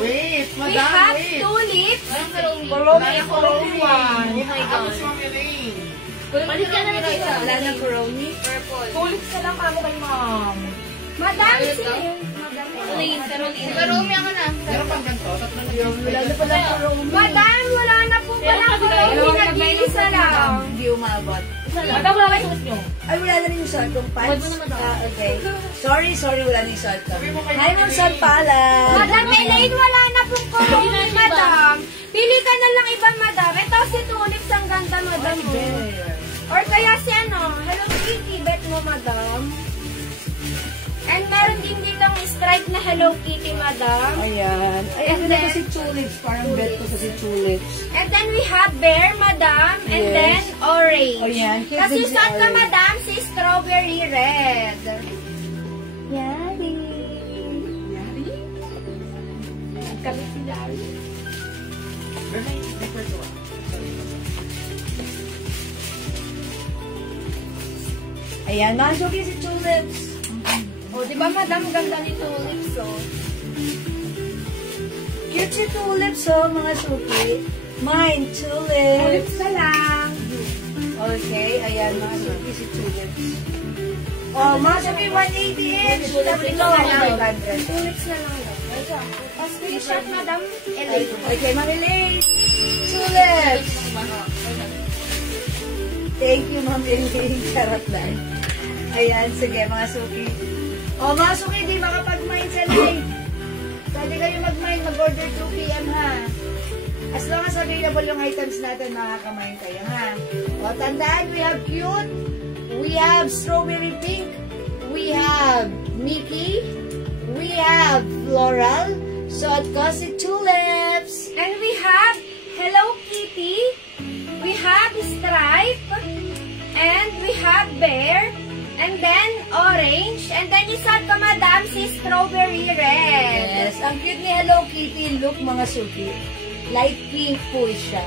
Wait, We have tulips. Kuromi ako. Oh my God. Ma'am Elaine. Palit ka na rin isa. Wala ng Coroni. Purple. Tulips na lang kamo kay ma'am. Madam, Caroline. Kuromi ako na. Meron pang ganito, tatlo na yung Wala na pala Coroni. Madam, wala na po pala Kuromi. Nag-iisa lang. Hindi umabot. Madam, wala kayo suot nyo. Ay, wala na rin yung short kong pants. Wag mo naman daw. Okay. Sorry, wala na yung short ko. Hi, Ma'am Son Pala. Madam Elaine, wala na pong Kuromi, Madam. Pili ka na lang iba, Madam. Ito si tulips, ang ganda, Madam. Or kaya si ano, Hello Kitty, bet mo, Madam. And meron din ditong stripe na Hello Kitty, Madam. Ayan. Ay, And ano na then- kasi tulips. Parang bet ko kasi tulips. And then we have bear, Madam. And Yes. then orange. Oh, yan. Cute Kasi din si saan ka, orange. Madam? Si strawberry red. Yari. Kami si Larry. Ayan, mga suki si tulips. O, di ba, Madam? Ganda ni tulips, oh. Cute si tulips, oh, mga suki. Mine, tulips. Tulips na lang. Okay, ayan, mga suki si tulips. Oh, mga suki, 180 inch. Tulips na lang. 500. Tulips na lang daw. Tapos screenshot, madam. Okay, Marilee. Tulips. Thank you, Ma'am Elaine. Charot lang. Ayan, sige, mga suki. O, mga suki, di makapag-mine sa live. Pwede kayo mag-mine, mag-order 2 p.m. ha. As long as available yung items natin, makaka-mine kayo ha. O, tandaan, we have cute, we have strawberry pink, we have Mickey, we have floral, so it costs tulips. And we have Hello Kitty, we have Stripe, and we have Bear, and then orange, and then isa ka madam si strawberry red. Yes, ang cute ni Hello Kitty look mga suki. Light pink po siya.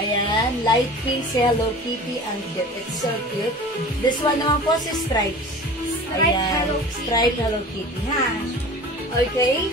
Ayan, light pink si Hello Kitty. Ang cute. It's so cute. This one naman po si Stripes. Ayan, Stripe Hello Kitty, ha? Okay?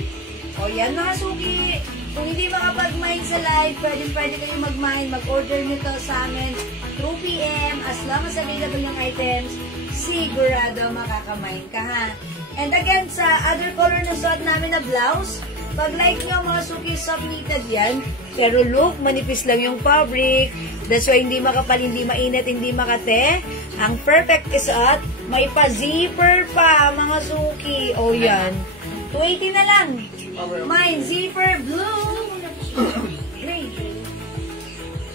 O yan mga suki. Kung hindi makapag-mine sa live, pwede kayo mag-mine. Mag-order nito sa amin 2 p.m. As long as available yung items, sigurado makakamine ka, ha? And again, sa other color na suot namin na blouse, pag like nyo mga suki, soft knitted yan. Pero look, manipis lang yung fabric. That's why hindi makapal, hindi mainit, hindi makate. Ang perfect isuot, may pa-zipper pa mga suki. O yan. 280 na lang. Mine, zipper blue. Gray.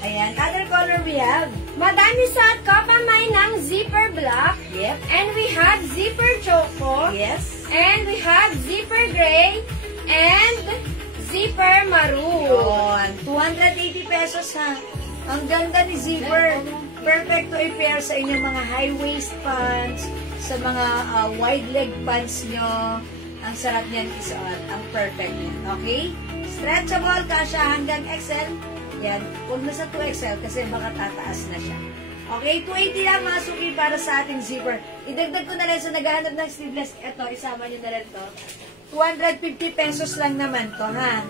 Ayan, other color we have. Madami suot ko pa may ng zipper black. Yep. And we have zipper choco. Yes. And we have zipper gray. And zipper maroon. Yun. 280 pesos ha. Ang ganda ni zipper. Perfect to i-pair sa inyong mga high-waist pants, sa mga wide leg pants nyo. Ang sarap niyan isuot. Ang perfect niyan. Okay? Stretchable, kasya hanggang XL. Yan. Huwag na sa 2XL kasi baka tataas na siya. Okay? 280 lang mga suki para sa ating zipper. Idagdag ko na rin sa naghahanap ng sleeveless. Ito, isama nyo na rin to. 250 pesos lang naman to, ha?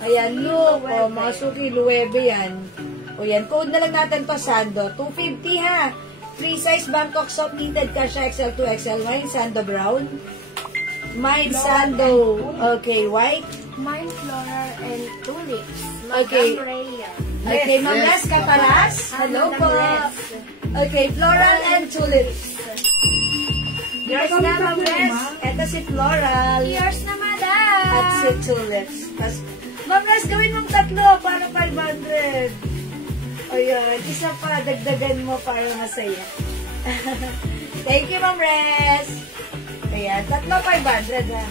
Ayan, look. O, mga suki, luwebe yan. O yan, code na lang natin to, Sando. 250, ha? Free size Bangkok soft knitted kasha XL to XL. Mine, Sando brown. Mine, Sando, okay, white. Mine floral and tulips. Okay. Madam Rhea. Okay, Ma'am Les Caparas. Hello po. Okay, floral and tulips. Yours na, Ma'am Les. Ito si floral. Yours na, madam. At si tulips. Ma'am Les, gawin mong tatlo para 500. Ayan, isa pa, dagdagan mo para masaya. Thank you, Ma'am Les. Ayan, tatlo 500 ha.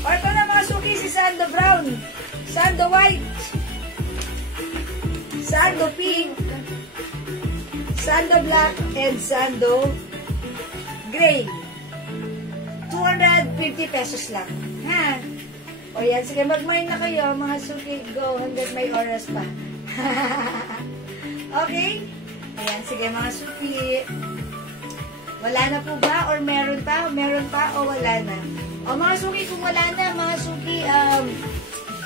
O ito na mga suki, si Sando Brown, Sando White, Sando Pink, Sando Black, and Sando Gray. 250 pesos lang. Ha? O yan, sige, mag-mine na kayo, mga suki. Go, hanggang may oras pa. Okay? Ayan, sige, mga suki. Wala na po ba? Or meron pa? Meron pa o wala na? O mga suki, kung wala na, mga suki,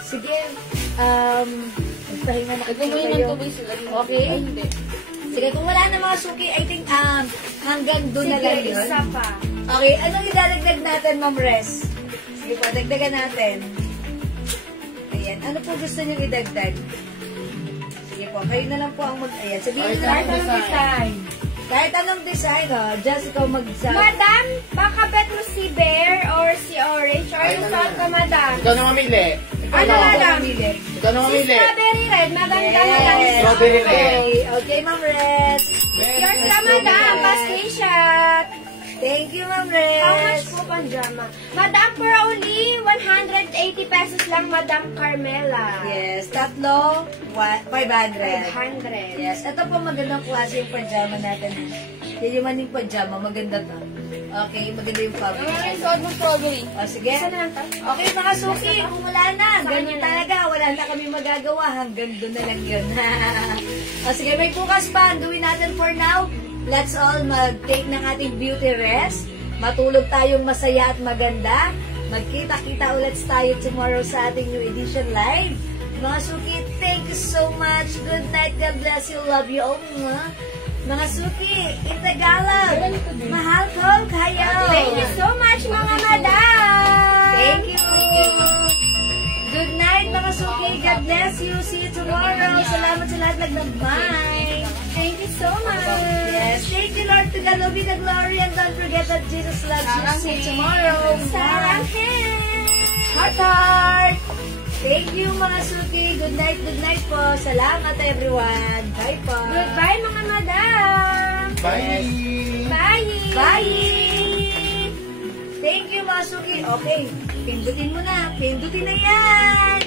sige, magpahinga na kayo. Okay? Sige, kung wala na mga suki, I think, hanggang doon na lang yun. Isa pa. Okay, anong idadagdag natin, Ma'am Res? Sige po, dagdagan natin. Ayan, ano po gusto nyo idagdag? Sige po, kayo na lang po ang ayan, sabihin na Kahit anong design. kahit anong design, just ikaw mag-design. Madam, baka bet mo si Bear or si Orange or yung saan ka, madam? Ikaw na mamili. Ano, madam? Ikaw na Si mamili. Strawberry Red, maganda madam. Strawberry red. Okay, okay, Ma'am Res. Yours na, madam. Pa-screenshot. Thank you, Ma'am How much Res. po pang drama? Madam, for only 180 pesos lang, Madam Carmela. Yes, tatlo, 500. 500. Yes, ito po magandang klase yung pajama natin. Yan yung maning pajama, maganda to. Okay, maganda yung fabric. Suot mo strawberry. O, sige. Isa na lang to. Okay, mga suki, kung wala na, ganun kanya na. talaga, wala na kami magagawa, hanggang doon na lang yun. O, sige, may bukas pa, ang gawin natin for now. Let's all mag-take ng ating beauty rest. Matulog tayong masaya at maganda. Magkita-kita ulit tayo tomorrow sa ating new edition live. Mga suki, thank you so much. Good night. God bless you. Love you all. Mga suki, in Tagalog. Mahal ko kayo. Thank you so much, mga madam. Thank you. Good night, mga suki. God bless you. See you tomorrow. Salamat sa lahat nag-nag-bye. Thank you so much. Yes, thank you, Lord. To God will be the glory. And don't forget that Jesus loves you. See you tomorrow. Sarang hand. Heart, heart. Thank you, mga suki. Good night po. Salamat, everyone. Bye po. Goodbye, mga madam. Bye! Bye. Bye! Thank you, mga suki. Okay, pindutin mo na. Pindutin na yan.